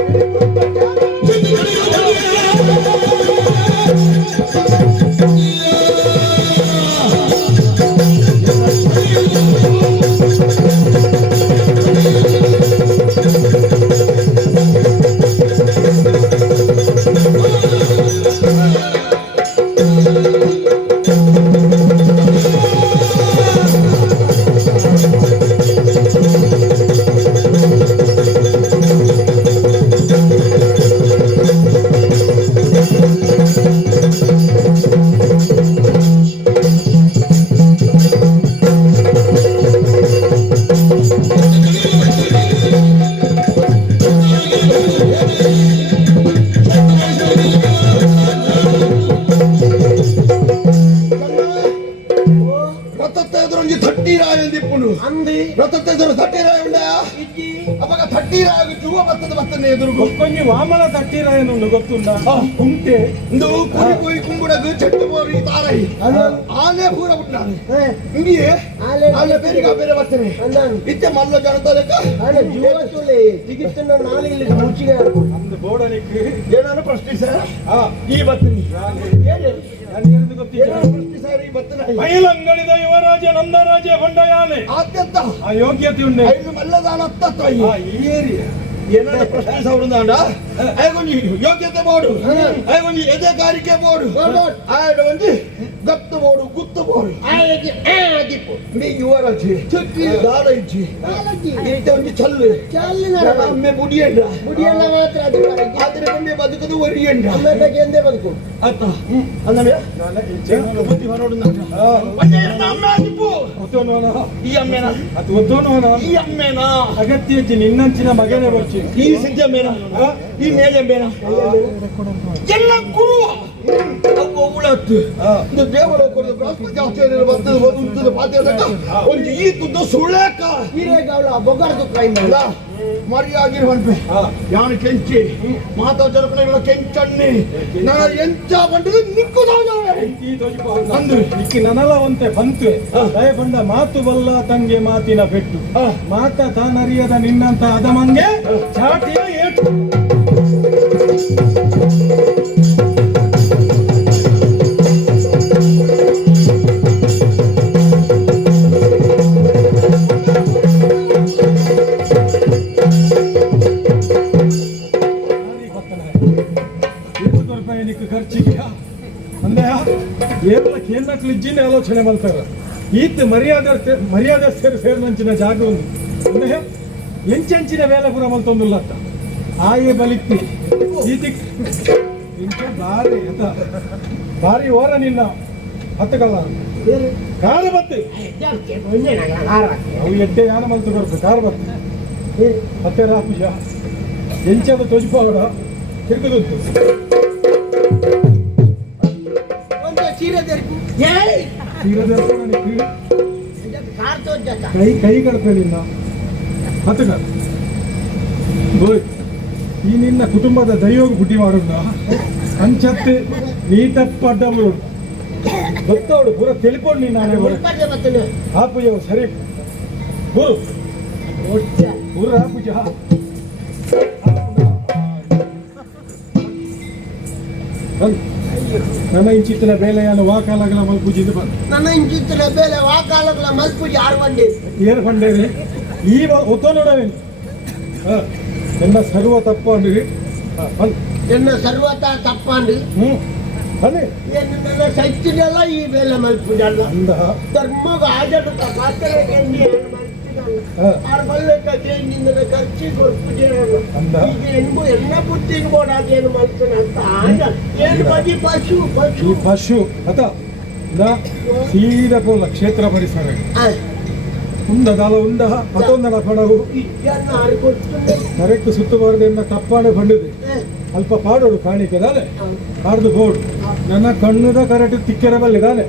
కొంచెం వామన తట్టిరాయను గొత్తుందా ఉంటే పోయి కుంగుడకు చెట్టు పోయి తారాయి ఆనే పూర పుట్టినారు ఇంకే ఆనే పేరుగా పేరే వస్తనే ఇచ్చే మళ్ళీ జనతా లెక్క ಜೀವತ್ತುಲೆ ಜಿಗಿತ್ತನ್ನ ನಾಲಿಗೆ ಮುಚ್ಚಿಗೆ ಅಂದು ಬೋಡನಿಕ್ಕೆ ಏನಾನು ಪ್ರಶ್ನಿಸ ಈ ಬತ್ತನಿ ಮೈಲಂಗಳಿದ ಯುವರಾಜ ನಂದರಾಜ ಬಂಡಯಾನೆ ಆದ್ಯಂತ ಆ ಯೋಗ್ಯತೆ ಉಂಡೆ ಐದು ಮಲ್ಲದಾನ ಈ ಏರಿಯಾ ಏನಾರ ಪ್ರಶ್ನಿಸ ಹುಡುದಾಂಡ ಐಗೊಂಜಿ ಯೋಗ್ಯತೆ ಬೋಡು ಐಗೊಂಜಿ ಎದೆಗಾರಿಕೆ ಬೋಡು ಆಯ್ಡ ಒಂಜಿ ಗತ್ತು ಬೋಡು ಗುತ್ತು ಬೋಡು ಮೀ ಯುವರಾಜಿ ದಾಡ ಇಜ್ಜಿ ಈತ ಒಂಜಿ ಚಲ್ಲು ಅಮ್ಮೆ ಬುಡಿಯಂಡ ಮಾತ್ರ ಆದ್ರೆ ಒಮ್ಮೆ ಬದುಕದು ಒರಿಯಂಡ ಎಂದೇ ಬದುಕು ಅತ್ತ ಅನ್ನವೇ ಬುದ್ಧಿ ಹೊರಡು ಈ ಅಮ್ಮೆನ ಅದು ಒದ್ದೋನವನ ಈ ಅಮ್ಮೆನ ಅಗತ್ಯ ನಿನ್ನಂಚಿನ ಮಗನೇ ಬರ್ಚಿ ಈ ಸಿದ್ಧಮೇನ ಈ ಮೇಜಂಬೇನ ಎಲ್ಲ ಗುರುವ ಅವು ಉಳತ್ತು ಇದು ದೇವರ ಕೊಡದ ಬೃಹಸ್ಪತಿ ಆಚಾರ್ಯರ ಬರ್ತದ ಉಂಟದ ಪಾತ್ರದ ಒಂದು ಈ ತುದ್ದು ಸುಳ್ಳೇಕ ಹೀರೇಗೌಳ ಬೊಗರ್ದು ಕೈಂದ ಮರಿಯಾಗಿರುವಂತೆ ಯಾನು ಕೆಂಚಿ ಮಾತಾ ಜನಪದಗಳ ಕೆಂಚಣ್ಣಿ ನನ್ನ ಎಂಚ ಬಂಡದು ನಿಕ್ಕುದಾವೆ ಅಂದ್ರೆ ಇಕ್ಕಿ ನನಲವಂತೆ ಬಂತು ದಯ ಬಂಡ ಮಾತು ಬಲ್ಲ ತಂಗೆ ಮಾತಿನ ಪೆಟ್ಟು ಮಾತ ತಾನರಿಯದ ನಿನ್ನಂತ ಅದಮಂಗೆ ಚಾಟಿಯ ಏಟು ಖರ್ಚಿಗೆ ಅಂದ್ರೆ ಕೇಂದ್ರಕ್ಕೆ ಇಜ್ಜಿನ ಆಲೋಚನೆ ಮಾಡ್ತಾರ ಈತ್ ಮರ್ಯಾದಸ್ಥರು ಸೇರಿದಂಚಿನ ಜಾಗ ಒಂದು ಅಂದ್ರೆ ಎಂಚಂಚಿನ ವೇಲಪುರ ಮಲ್ತೊಂದುಲ್ಲತ್ತ ಆಯೆ ಬಲಿಕ್ತಿ ಈತಿಕ್ ಇಂಚ ಭಾರಿ ಓರ ನಿನ್ನ ಹತ್ತಗಲ್ಲ ಕಾರು ಬತ್ತೆ ಅವು ಎಡ್ಡೆ ಯಾನ ಮಲ್ತು ಬರ್ಬೇಕು ಕಾರು ಬತ್ತೆ ಮತ್ತೆ ರಾಪುಜ ಎಂಚದ ತೊಜ್ಪಾಗಡ ತಿರುಗುದುಂಟು ಕೈ ಕಡ್ಕೊಳ್ಳಿಲ್ಲ ಹತ್ತಗ ಈ ನಿನ್ನ ಕುಟುಂಬದ ದೈವೋಗ ಬುಟ್ಟಿ ಮಾಡೋಣ ಅಂಚತ್ತೆ ನೀ ತಪ್ಪಡ್ಡವರು ಗೊತ್ತವಳು ಪೂರ ತಿಳ್ಕೊಂಡು ನೀನು ನಾನೇ ಬರ ಆಪುಜ ಸರಿ ಗುರು ಪೂರ ಆಪುಜ ನನ್ನ ಇಂಚಿತ್ತಿನ ಬೇಲೆಯನ್ನು ವಾಕಾಲಗಳ ಮಲ್ಪೂಜಿಂದ ಬಂದು ನನ್ನ ಇಂಚಿತ್ತಿನ ಬೇಲೆ ವಾಕಾಲಗಳ ಮಲ್ಪೂಜಿ ಆರು ಬಂಡೆ ಏರು ಬಂಡೇರಿ ಈ ಒತ್ತ ನೋಡವೇನು ಎನ್ನ ಸರ್ವ ತಪ್ಪಂಡು ಎನ್ನ ಸರ್ವತ ತಪ್ಪಂಡು ಅದೇ ನನ್ನ ಸೈತಿನೆಲ್ಲ ಈ ಬೇಲೆ ಮಲ್ಪೂಜಿ ಅಲ್ಲ ಅಂದ ಧರ್ಮಗ ಆಜಟ ಪಾತ್ರೆ ಆడ ಬಲ್ಲಕ ಚೇಂಜಿಂದ ಖರ್ಚಿ ಕೊಡ್ತಿದ್ದೇನೆ ಅಂದ. ಈಗ ಹೆಂಗು ಎಲ್ಲ ಬುದ್ಧಿಗೆ ಬೋಡಾದೇನು ಮಾಡ್ತಾನೆ ಅಂತ ಆಗ ಏನು ಬದಿ ಪಶು ಈ ಪಶು ಅತ ಸೀದಾ ಪೋಲ ಕ್ಷೇತ್ರ ಪರಿಸರ ಉಂದದಾಲ ಉಂದ ಮತ್ತೊಂದಡ ಪಡವು ಇದನ್ನು ಆಡ್ಕೊಡ್ತಾನೆ ಕರೆಕ್ಟ್ ಸುತ್ತಬಾರದೆಂದ ತಪ್ಪಾಣೆ ಬಂದಿದೆ ಅಲ್ಪ ಪಾಡೋಡು ಕಾಣಿಕೆದಾನೆ ಪಾಡ್ದು ಬೋಡು ನನ್ನ ಕಣ್ಣುದ ಕರೆಕ್ಟ್ ತಿಕ್ಕೆರ ಬಲ್ಲಿದಾನೆ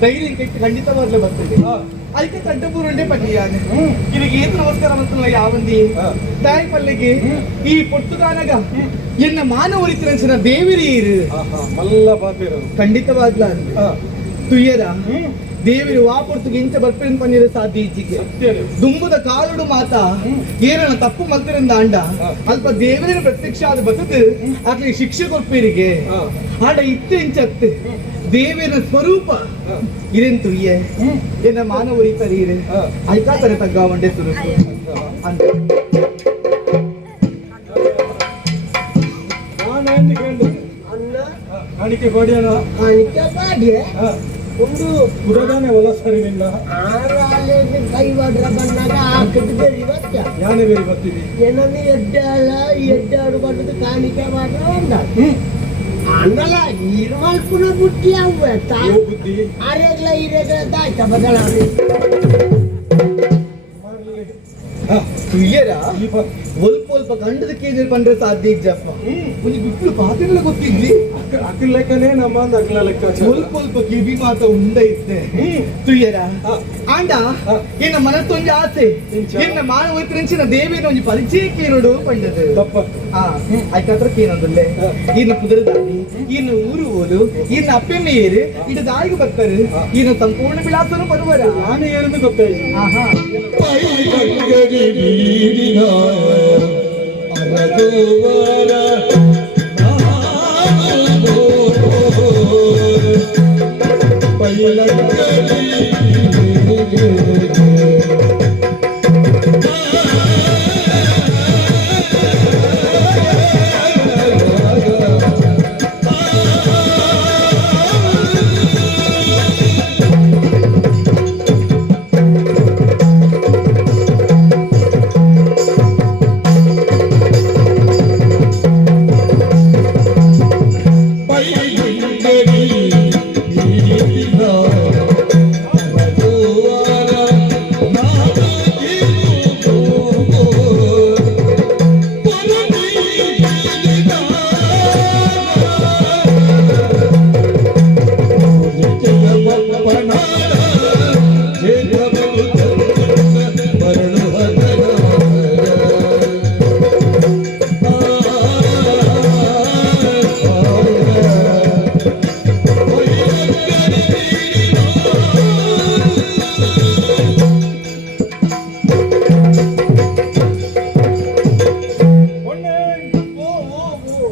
ಧೈರ್ಯ ಕೆಟ್ಟು ಖಂಡಿತವಾಗ್ಲೂ ಬರ್ತದೆ ಅದಕ್ಕೆ ತಡ್ಡಪೂರುಂಡೆ ಪಟ್ಟಿಯಾನೆ ಇದಕ್ಕೆ ಏನು ನಮಸ್ಕಾರ ಮಾಡ್ತಲ್ಲ ಯಾವಂದಿ ತಾಯಿ ಪಲ್ಲಿಗೆ ಈ ಪೊಟ್ಟುಗಾನಗ ಎನ್ನ ಮಾನವರಿತಿನ ದೇವಿರೀರು ಮಲ್ಲ ಪಾತಿರೋದು ಖಂಡಿತವಾಗ್ಲ ತುಯ್ಯರ ದೇವಿರು ವಾಪೊರ್ತಿಗೆ ಇಂಚ ಬರ್ಪೇನು ಪನ್ನಿರ ಸಾಧ್ಯ ಈಚಿಗೆ ದುಂಬುದ ಕಾಲುಡು ಮಾತ ಏನನ್ನ ತಪ್ಪು ಮಲ್ತಿರಂದ ಅಂಡ ಅಲ್ಪ ದೇವರಿನ ಪ್ರತ್ಯಕ್ಷ ಆದ ಬದುಕು ಆಗ್ಲಿ ಶಿಕ್ಷೆ ಕೊಡ್ಪೇರಿಗೆ ಆಡ ಇತ್ತು ಇಂಚತ್ತು ದೇವಿನ ಸ್ವರೂಪ ಇರೆಂತು ಏನ ಮಾನವರಿತಾರೆ ಇರೆ ಐಕಾತಾರೆ ತಗ್ಗ ಒಂಡೆ ಸ್ವರೂಪ ಅಂತ ಅನ್ನ ಕಾಣಿಕೆ ಕೊಡಿಯೋಣ ಕಾಣಿಕೆ ಬಾಡಿಯ ಒಂದು ಪುರದಾನೆ ಹೊಲ ಸರಿನಿಲ್ಲ ಆರಾಲೇದು ಕೈ ಒಡ್ರ ಬಂದಾಗ ಹಾಕಿದ್ದು ಇವತ್ತ ಯಾನೆ ಬೇರೆ ಬರ್ತೀನಿ ಏನನ್ನು ಎಡ್ಡಾಡು ಬಂದದ್ದು ಕಾಣಿಕೆ ಮಾಡ್ರ ಒಂದ ಅಂದಲ್ಲ ಇರುವಲ್ಪುನ ಬುಟ್ಟಿ ಅವ ಬುದ್ಧಿ ಅರೆಗ್ಲ ಇರೆಗ್ಲ ದಾಯ್ತ ಬದಲಾವಣೆ ತುಯ್ಯರ ಒಲ್ಪ ಕಂಡದ ಕೇಂದ್ರ ಪಂಡ್ರೆ ಸಾಧ್ಯ ಇಜ್ಜಪ್ಪ ಒಂದು ಬಿಟ್ಟು ಪಾತ್ರೆಲ್ಲ ಗೊತ್ತಿದ್ವಿ ಅಕ್ಕನ ಲೆಕ್ಕನೇ ನಮ್ಮ ಅಕ್ಕನ ಲೆಕ್ಕ ಒಲ್ಪ ಕಿವಿ ಮಾತ ಉಂಡ ಇದ್ದೆ ತುಯ್ಯರ ಆಂಡ ಇನ್ನ ಮನಸ್ಸೊಂದು ಆಸೆ ಇನ್ನ ಮಾನವೈತ್ರಂಚಿನ ದೇವಿನ ಒಂದು ಪರಿಚಯಕ್ಕೆ ನೋಡು ಪಂಡದು ತಪ್ಪ ಆಯ್ತಾತ್ರ ಏನಂದಲ್ಲೇ ಇನ್ನು ಕುದುರೆದಾಡಿ ಇನ್ನು ಊರು ಓದು ಇನ್ನು ಅಪ್ಪೆ ಮೇರು ಇದು ದಾಯಿಗೆ ಬರ್ತಾರೆ ಇನ್ನು ಸಂಪೂರ್ಣ ವಿಳಾಸನು ಬರುವರ ನಾನು ಏನಂದು ಗೊತ್ತಾಯ್ತು ಆಹಾ ಅರಗುವರ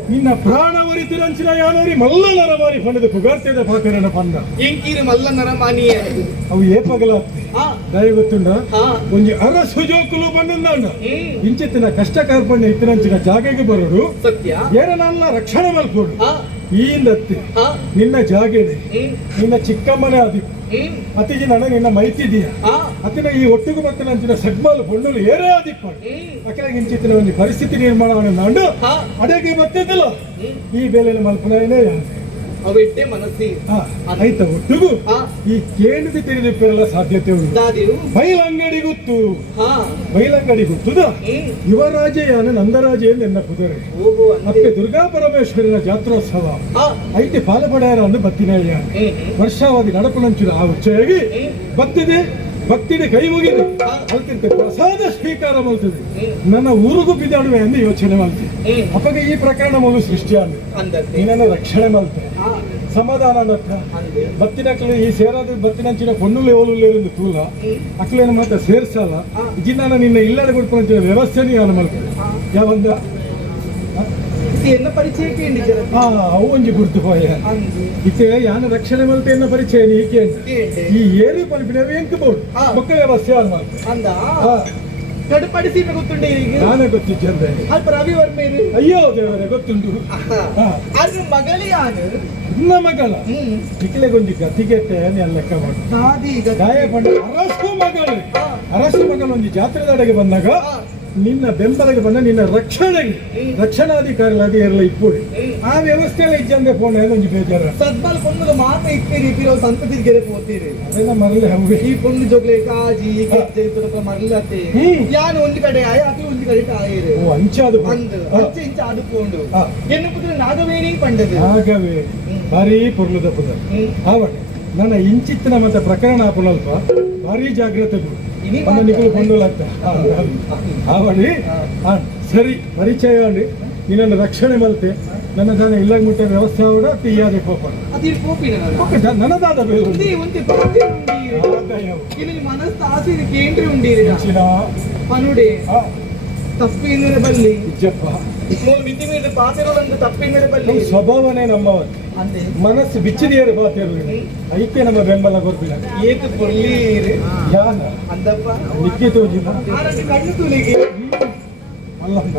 ನಿನ್ನ ಪ್ರಾಣ ಉರಿತಿರಂಚಿನ ಯಾನೋರಿ ಮಲ್ಲನರ ಮಾರಿ ಪಂಡದ ಪುಗಾರ್ತೆದ ಪಾಕರನ ಪಂಡ ಎಂಕೀರಿ ಮಲ್ಲನರ ಮಾನಿಯ ಅವು ಏ ಪಗಲ ದಯ ಗೊತ್ತುಂಡ ಒಂಜಿ ಅರಸು ಜೋಕುಲು ಬಂದಂದಾಂಡ ಇಂಚಿತ್ತಿನ ಕಷ್ಟ ಕಾರ್ಪಣ್ಯ ಇತ್ತಿನಂಚಿನ ಜಾಗೆಗೆ ಬರೋಡು ಸತ್ಯ ಏನ ನನ್ನ ರಕ್ಷಣೆ ಮಲ್ಪೋಡು ಈಂದತ್ತಿ ನಿನ್ನ ಜಾಗೆಡೆ ನಿನ್ನ ಚಿಕ್ಕಮ್ಮನೇ ಆದಿಪ್ಪು ಅತಿಜಿ ನನ ನಿನ್ನ ಮೈತಿದೀಯ ಅತಿನ ಈ ಒಟ್ಟಿಗೆ ಬರ್ತನಂಚಿನ ಸಗ್ಮಾಲು ಪೊಣ್ಣುಲು ಏರೇ ಆದಿಪ್ಪ ಅಕಲ ಇಂಚಿತ್ತಿನ ಒಂದು ಪರಿಸ್ಥಿತಿ ನಿರ್ಮಾಣವನ್ನು ನಾಂಡು ಅಡಗೆ ಬತ್ತಿದ್ದಿಲ್ಲ ಈ ಬೇಲೆನ ಮಲ್ಪನೇನೇ ಅವೆಟ್ಟೆ ಮನಸ್ಸಿ ಆಯ್ತಾ ಒಟ್ಟಿಗೂ ಈ ಕೇಂದ್ರದ ತಿಳಿದಿಪ್ಪೆಲ್ಲ ಸಾಧ್ಯತೆ ಉಂಟು ದಾದಿರು ಬೈಲಂಗಡಿ ಗೊತ್ತು ಬೈಲಂಗಡಿ ಗೊತ್ತುದ ಯುವರಾಜೆಯಾನ ನಂದರಾಜೆ ಎನ್ನ ಕುದುರೆ ಓಹೋ ಮತ್ತೆ ದುರ್ಗಾ ಪರಮೇಶ್ವರನ ಜಾತ್ರೋತ್ಸವ ಐತೆ ಪಾಲಪಡೆಯರ ಅಂದು ಬತ್ತಿನಯ್ಯ ವರ್ಷಾವಧಿ ನಡಪನಂಚಿನ ಆ ಉಚ್ಚಯಾಗಿ ಬತ್ತಿದೆ ಭಕ್ತಿಗೆ ಕೈ ಮುಗಿದೆ ಅದಕ್ಕಿಂತ ಪ್ರಸಾದ ಸ್ವೀಕಾರ ಮಾಡ್ತದೆ ನನ್ನ ಊರಿಗೂ ಬಿದ್ದಾಡುವೆ ಎಂದು ಯೋಚನೆ ಮಾಡ್ತೀನಿ ಅಪ್ಪಗೆ ಈ ಪ್ರಕರಣ ಮೊದಲು ಸೃಷ್ಟಿಯಾಗ ನಿನ್ನನ್ನು ರಕ್ಷಣೆ ಮಾಡ್ತೇನೆ ಸಮಾಧಾನ ಬತ್ತಿನಕ್ಲೆ ಈ ಸೇರಾದ ಬತ್ತಿನಂಚಿನ ಪೊನ್ನುಲೆ ಓಲುಲೇರು ತೂಲ ಅಕ್ಲೇನ ಮತ್ತೆ ಸೇರ್ಸಲ್ಲ ಇದನ್ನ ನಿನ್ನ ಇಲ್ಲಡೆ ಕೊಡ್ಕೊಂಡ ವ್ಯವಸ್ಥೆ ನಾನು ಮಾಡ್ತೇನೆ ಯಾವಂದ ಎನ್ನ ಪರಿಚಯಕ್ಕೆ ಅವು ಒಂಜಿ ಗುರ್ತು ಹೋಯ ಇತ್ತೆ ಯಾನ ರಕ್ಷಣೆ ಮಲ್ತೆ ಎನ್ನ ಪರಿಚಯ ನೀಕೆ ಈ ಏರಿ ಪಲ್ಪಿನವೇ ಎಂಕ ಬೋಡು ಮಕ್ಕ ವ್ಯವಸ್ಥೆ ಆದ ಅಂದ ಕಡುಪಡಿಸಿ ಗೊತ್ತುಂಡೆ ಈಗ ನಾನೇ ಗೊತ್ತಿದ್ದೆ ಅಂತ ಅಲ್ಪ ರವಿ ವರ್ಮೇರು ಅಯ್ಯೋ ದೇವರೇ ಗೊತ್ತುಂಟು ಅದ್ರ ಮಗಳಿ ಯಾನು ನನ್ನ ಮಗಳ ಇಕ್ಲೆ ಗೊಂಜಿ ಗತಿಗೆಟ್ಟೆ ಲೆಕ್ಕ ಮಾಡು ಗಾಯ ಪಂಡ ಅರಸು ಮಗಳು ಅರಸು ಮಗಳು ಒಂದು ಜಾತ್ರೆದಡೆಗೆ ಬಂದಾಗ ನಿನ್ನ ಬೆಂಬಲಗೆ ಬಂದ ನಿನ್ನ ರಕ್ಷಣಾಧಿಕಾರಿ ಎಲ್ಲ ಇಪ್ಪುಡಿ ಆ ವ್ಯವಸ್ಥೆ ಎಲ್ಲ ಇಜ್ಜಂದೆ ಫೋನ್ ಒಂದು ಬೇಜಾರ ಸದ್ಬಲ್ ಕೊಂದು ಮಾತ ಇಕ್ಕೇರಿ ಇಪ್ಪಿರೋ ಸಂತತಿ ಗೆರೆ ಪೋತೀರಿ ಅದೆಲ್ಲ ಮರಳಿ ಹಂಗೆ ಈ ಕೊಂದು ಜೋಗ್ಲೆ ಕಾಜಿ ಗೆಜ್ಜೆ ತುರಕ ಮರಳತೆ ಯಾನು ಒಂದು ಕಡೆ ಆಯ ಅದು ಒಂದು ಕಡೆ ಆಯಿರು ಓ ಅಂಚಾದು ಅಂದು ಅಂಚೆ ಇಂಚ ಆದುಕೊಂಡು ಎನ್ನು ಕುದ್ರೆ ನಾಗವೇಣಿ ಪಂಡದು ನಾಗವೇ ಭಾರಿ ಪುರ್ಲದ ಪುದ ಆವಡೆ ನನ್ನ ಇಂಚಿತ್ತಿನ ಮತ್ತೆ ಪ್ರಕರಣ ಆಪುನಲ್ಪ ಭಾರಿ ಜಾಗ್ರತೆ ನಿಖಲು ಕೊಂಡೋಲತ್ತ ಆವಡಿ ಸರಿ ಪರಿಚಯ ಆಡಿ ನಿನ್ನನ್ನು ರಕ್ಷಣೆ ಮಲ್ತೆ ನನ್ನ ದಾನ ಇಲ್ಲ ಮುಟ್ಟ ವ್ಯವಸ್ಥೆ ಕೂಡ ತೀಯಾದೆ ಕೋಪ ನನ್ನದಾದ ಮನಸ್ಸು ಆಸೆ ಕೇಂದ್ರ ಉಂಡಿರಿ ಪನುಡೆ ತಪ್ಪಿನ ಬಲ್ಲಿ ಇಜ್ಜಪ್ಪ ಮಿತಿ ಮೀರಿ ಪಾತಿರೋದಂತ ತಪ್ಪಿನ ಬಲ್ಲಿ ಸ್ವಭಾವನೇ ನಮ್ಮವ ಮನಸ್ಸು ಬಿಚ್ಚಿದೆಯರು ಪಾತಿರು ಐಕ್ಯ ನಮ್ಮ ಬೆಂಬಲ ಗೊತ್ತಿಲ್ಲ ಏತು ಕೊಲ್ಲೀರಿ ಯಾನ ಅಂದಪ್ಪ ನಿಕ್ಕಿ ತೋಜಿಲ್ಲ ಕಣ್ಣು ತುಲಿಗೆ ಅಲ್ಲಮ್ಮ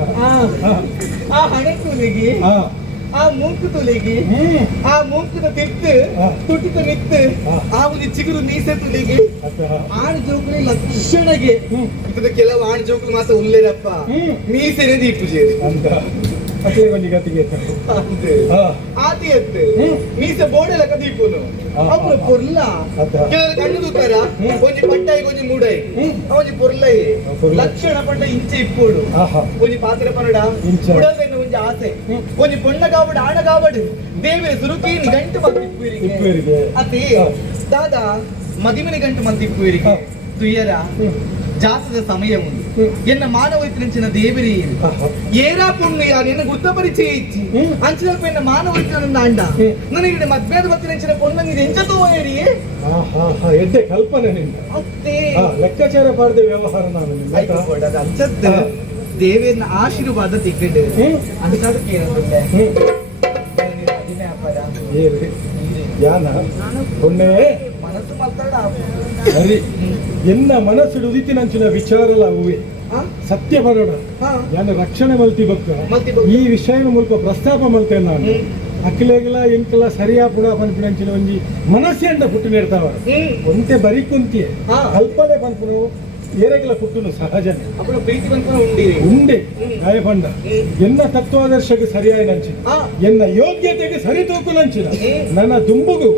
ಆ ಹಣ ತುಲಿಗೆ ಆ ಮೂಕು ತುಲಿಗೆ ಆ ಮೂಕದ ತಿತ್ತು ತುಟಿತ ನಿತ್ತು ಆ ಒಂದು ಚಿಗುರು ಮೀಸೆ ತುಲಿಗೆ ಆಣ್ ಜೋಕುಲಿ ಲಕ್ಷಣಗೆ ಇದು ಕೆಲವು ಆಣ್ ಜೋಕುಲು ಮಾತ್ರ ಉಲ್ಲೇರಪ್ಪ ಮೀಸೆನೆ ದೀಪು ಸೇರಿ ಅಂತ ಅಟ್ಲೇ ಕೊಂಚ ಗತಿಗೆ ಆತಿ ಎತ್ತು ಮೀಸೆ ಬೋಡೆ ಲಕ್ಕ ದೀಪುನು ಅಪ್ಪು ಪೊರ್ಲ ಕೆಲವು ಕಣ್ಣು ತೂತಾರ ಒಂಜಿ ಪಟ್ಟಾಯಿ ಒಂಜಿ ಮೂಡಾಯಿ ಒಂಜಿ ಪೊರ್ಲೈ ಲಕ್ಷಣ ಪಂಡ ಇಂಚೆ ಇಪ್ಪೋಡು ಒಂಜಿ ಪಾತ್ರ ಪನಡ ಉಡಲ್ದೆನ್ನು ಒಂಜಿ ಆಸೆ ಒಂಜಿ ಪೊಣ್ಣ ಕಾವಡು ಆಣ ಕಾವಡು ದೇವೆ ಸುರುಕೀನಿ ಗಂಟು ಮಲ್ತಿಪ್ಪುವಿರಿಗೆ ಅತಿ ದಾದ ಮದಿಮನಿ ಗಂಟು ಮಲ್ತಿಪ್ಪುವಿರಿಗೆ ತುಯ್ಯರ ಜಾತದ ಸಮಯ ಉಂಟು ಎನ್ನ ಮಾನವೈತ್ರಿಂಚಿನ ದೇವರಿ ಏರಾ ಪುಣ್ಯ ನಿನ್ನ ಗುರ್ತ ಪರಿಚಯ ಇಚ್ಚಿ ಅಂಚಿನಲ್ಪ ಎನ್ನ ಮಾನವೈತ್ರಿನ ಅಂಡ ನನಗೆ ಮದ್ವೇದ ಬತ್ತಿನ ಪೊಣ್ಣ ನೀರು ಎಂಚತೋ ಹೇಳಿ ಎದ್ದೆ ಕಲ್ಪನೆ ನಿಂದ ಅತ್ತೇ ಲೆಕ್ಕಾಚಾರ ಮಾಡಿದ ವ್ಯವಹಾರ ನಾನು ಅಂಚದ್ದು ದೇವಿಯನ್ನ ಆಶೀರ್ವಾದ ತಿಕ್ಕಿಟ್ಟು ಅದಕ್ಕೆ ಏನಂದ್ರೆ ಯಾನ ಪುಣ್ಯವೇ ಸರಿ ಎನ್ನ ಮನಸ್ಸು ಉದಿತಿನಂಚಿನ ವಿಚಾರಲಾಗುವೆ ಸತ್ಯ ಬರೋಣ ನಾನು ರಕ್ಷಣೆ ಮಲ್ತಿ ಬಕ್ಕ ಈ ವಿಷಯ ಮೂಲಕ ಪ್ರಸ್ತಾಪ ಮಲ್ತೇನೆ ನಾನು ಅಕ್ಕಿಲೆಗೆಲ್ಲ ಎಂಕಲ ಸರಿಯಾ ಪುಡ ಪನ್ಪಿನಂಚಿನ ಒಂಜಿ ಮನಸ್ಸಿಂದ ಪುಟ್ಟು ನೀಡ್ತಾವ ಒಂತೆ ಬರಿ ಕುಂತಿಯೇ ಕಲ್ಪನೆ ಪನ್ಪುನು ಏರೆಗೆಲ್ಲ ಪುಟ್ಟುನು ಸಹಜನೇ ಅప్పుడు ಪ್ರೀತಿ ಬಂತ ಉಂಡಿರಿ ಉಂಡೆ ಗಾಯಪಂಡ ಎನ್ನ ತತ್ವಾದರ್ಶಕ್ಕೆ ಸರಿಯಾಗಿ ನಂಚಿನ ಎನ್ನ ಯೋಗ್ಯತೆಗೆ ಸರಿ ತೂಕು ನಂಚಿನ ನನ್ನ ದುಂಬುಗು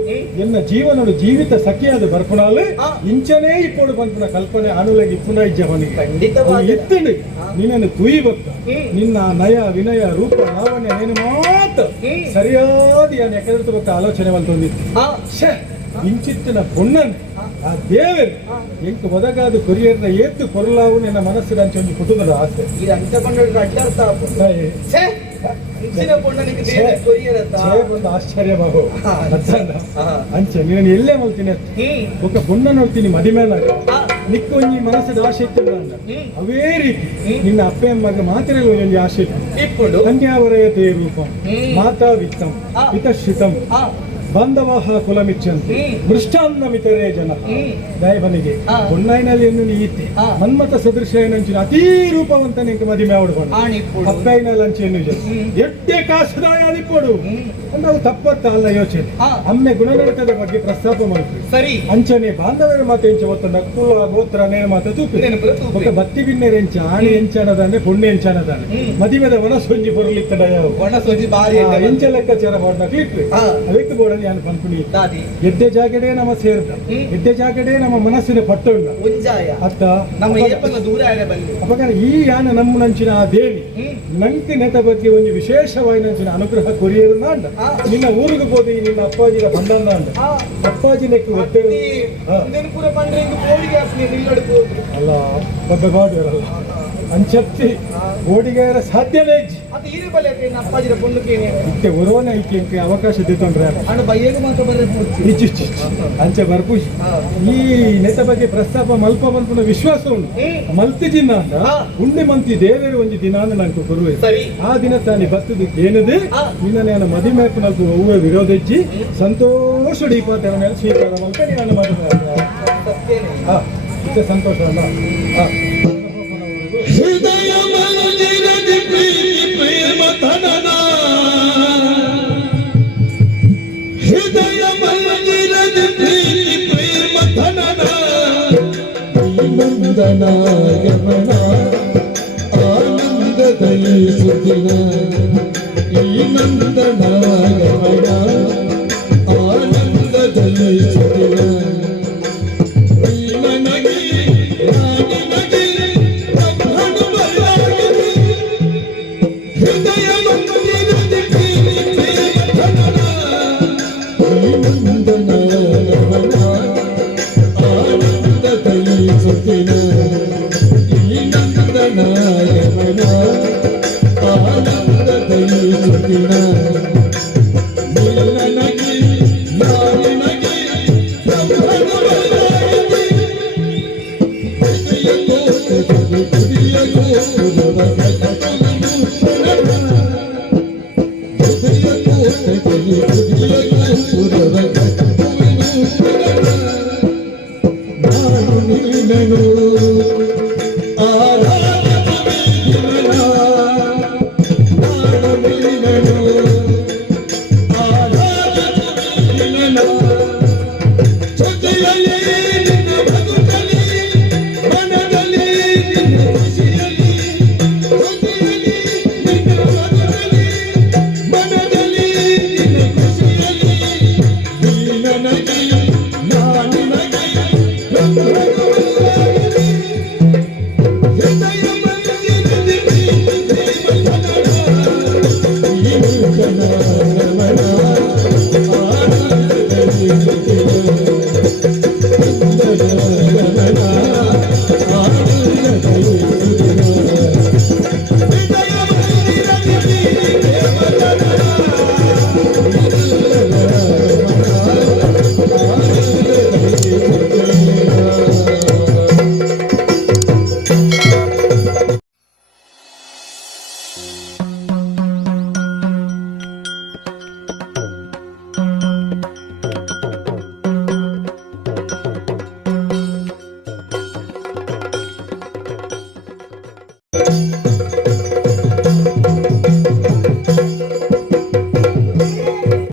ಎನ್ನ ಜೀವನಡು ಜೀವಿತ ಸಖಿಯಾದ ಬರ್ಪುಣಾಲು ಇಂಚನೇ ಇಪ್ಪೋಡು ಬಂಪುನ ಕಲ್ಪನೆ ಅನುಲಗಿ ಇಪ್ಪುನ ಇಜ್ಜವನಿಗೆ ಎತ್ತಂಡು ನಿನ್ನನ್ನು ತುಯಿಬಕ್ಕ ನಿನ್ನ ನಯ ವಿನಯ ರೂಪ ಲಾವಣ್ಯ ನೀನು ಮಾತ್ರ ಸರಿಯಾದ ಯಾಕೆಂದ್ರೆ ಬಕ್ಕ ಆಲೋಚನೆ ಬಂತೊಂದಿತ್ತು ಇಂಚಿತ್ತಿನ ಪೊಣ್ಣನ್ ಆ ದೇವರು ಎಂಕ್ ಮೊದಗಾದ ಕೊರಿಯರ್ನ ಏತ್ತು ಕೊರಲಾವು ನಿನ್ನ ಮನಸ್ಸಿನ ಅಂಚೊಂದು ಕುಟುಂಬದ ಆಸೆ ಇದು ಅಂಚಕೊಂಡ ಅಡ್ಡಾಡ್ತಾ ಒಂದು ಆಶ್ಚರ್ಯ ಬಾಬು ಅಂಚೆ ನೀನು ಎಲ್ಲೇ ಮಲ್ತೀನಿ ఒక ಪುಣ್ಣ ನೋಡ್ತೀನಿ ಮದಿಮೇಲಾಗ ನಿಕ್ಕ ಒಂಜಿ ಮನಸ್ಸದ ಆಸೆ ಇತ್ತು ಅವೇ ರೀತಿ ನಿನ್ನ ಅಪ್ಪ ಅಮ್ಮಗೆ ಮಾತ್ರ ಒಂಜಿ ಆಸೆ ಇತ್ತು ಕನ್ಯಾವರಯತೆ ರೂಪಂ ಮಾತಾ ವಿತ್ತಂ ಪಿತಶ್ರಿತಂ ಬಾಂಧವಾಹ ಕುಲಮಿಚ್ಚಂತೆ ಮೃಷ್ಟಾನ್ನ ಮಿತರೇ ಜನ ದೈವನಿಗೆ ಹೊನ್ನಾಯಿನಲ್ಲಿ ಏನು ನೀತಿ ಮನ್ಮತ ಸದೃಶ ಏನಂಚಿನ ಅತೀ ರೂಪವಂತ ನಿಂಗೆ ಮದಿಮೆ ಆಡ್ಕೊಂಡು ಅಪ್ಪೈನಲ್ಲಿ ಅಂಚೆನ್ನು ಎಟ್ಟೆ ಕಾಸದಾಯದಿಪ್ಪಡು ನಾವು ತಪ್ಪತ್ತ ಅಲ್ಲ ಯೋಚನೆ ಅಮ್ಮೆ ಗುಣನಡಕದ ಬಗ್ಗೆ ಪ್ರಸ್ತಾಪ ಮಾಡ್ತೀವಿ ಸರಿ ಅಂಚನೆ ಬಾಂಧವ್ಯರ ಮಾತೆ ಎಂಚ ಒತ್ತಂಡ ಕುಲ ಗೋತ್ರ ನೇರ ಮಾತೆ ತೂಪಿ ఒక ಬತ್ತಿ ಬಿನ್ನೆರೆ ಎಂಚ ಆಣಿ ಎಂಚನದಾನೆ ಪುಣ್ಯ ಎಂಚನದಾನೆ ಮದಿಮೆದ ಒಣಸೊಂಜಿ ಬರಲಿಕ್ಕಡ ಒಣಸೊಂಜಿ ಬಾರಿ ಎಂಚ ಲೆಕ್ಕಾಚಾರ ಮಾಡ್ನ ಕ್ಲಿಕ್ ಅದಕ್ಕೆ ಬೋರ್ಡಲ್ಲಿ ನಾನು ಪನ್ಪುಣಿ ಎದ್ದೆ ಜಾಗಡೆ ನಮ್ಮ ಸೇರ್ದ ಎದ್ದೆ ಜಾಗಡೆ ನಮ್ಮ ಮನಸ್ಸಿನ ಪಟ್ಟುಂಡ ಅತ್ತ ನಮ್ಮ ಏಪನ ದೂರ ಬಲ್ಲಿ ಅಪಕಾರ ಈ ಯಾನ ನಮ್ಮ ನಂಚಿನ ಆ ದೇವಿ ನಂಟಿ ನೆತ ಬಗ್ಗೆ ಒಂದು ವಿಶೇಷವಾಗಿ ನಂಚಿನ ಅನುಗ್ರಹ ಕೊರಿಯರು ನಾಂಡ ನಿನ್ನ ಊರಿಗೆ ಹೋದಿ ನಿನ್ನ ಅಪ್ಪಾಜಿಗ ಬಂದನ್ನ ಅಂದ ಅಪ್ಪಾಜಿ ಲೆಕ್ಕ ಒತ್ತೇವೆ ಅಲ್ಲ ಬಬ್ಬೆ ಮಾಡುವರಲ್ಲ ಅಂಚತ್ತಿ ಓಡಿಗೆಯರ ಸಾಧ್ಯನೇ ಅದು ಈರು ಬಲೆ ಅಪ್ಪಾಜಿರ ಪೊಂಡುಕೇನೆ ಇತ್ತೆ ಒರೋನೆ ಐಕೆ ಅವಕಾಶ ದಿತ್ತೊಂಡ್ರೆ ಅಣ್ಣ ಬಯ್ಯಗೆ ಮಾತ್ರ ಇಚ್ಚಿಚ್ಚಿ ಅಂಚೆ ಬರ್ಪುಷಿ ಈ ನೆತ ಬಗ್ಗೆ ಪ್ರಸ್ತಾಪ ಮಲ್ಪ ಮಲ್ಪನ ವಿಶ್ವಾಸ ಉಂಟು ಮಲ್ತಿಜಿನ ಅಂತ ಉಂಡೆ ಮಂತಿ ದೇವರು ಒಂದು ದಿನ ನಂಗೆ ಕೊರುವೆ ಆ ದಿನ ತಾನಿ ಬತ್ತದ ಏನದು ನಿನ್ನ ನಾನು ಮದಿಮೆ ನಲ್ಕು ಹೂವೆ ವಿರೋಧಿಸಿ ಸಂತೋಷ ದೀಪಾತರ ಮೇಲೆ ಸ್ವೀಕಾರ ಮಲ್ಪ ನಾನು ಮದುವೆ ಸಂತೋಷ ಅಲ್ಲ ಹೃದಯ ಮಂದಿರದ ಪ್ರೀತಿ ಪ್ರೇಮ ತನನ ಹೃದಯ ಮಂದಿರದ ಪ್ರೀತಿ ಪ್ರೇಮ ತನನ ನಂದನ ಗಮನ ಆನಂದದಲ್ಲಿ ಸುದಿನ ಈ ನಂದನ ಗಮನ ಆನಂದದಲ್ಲಿ ಸುದಿನ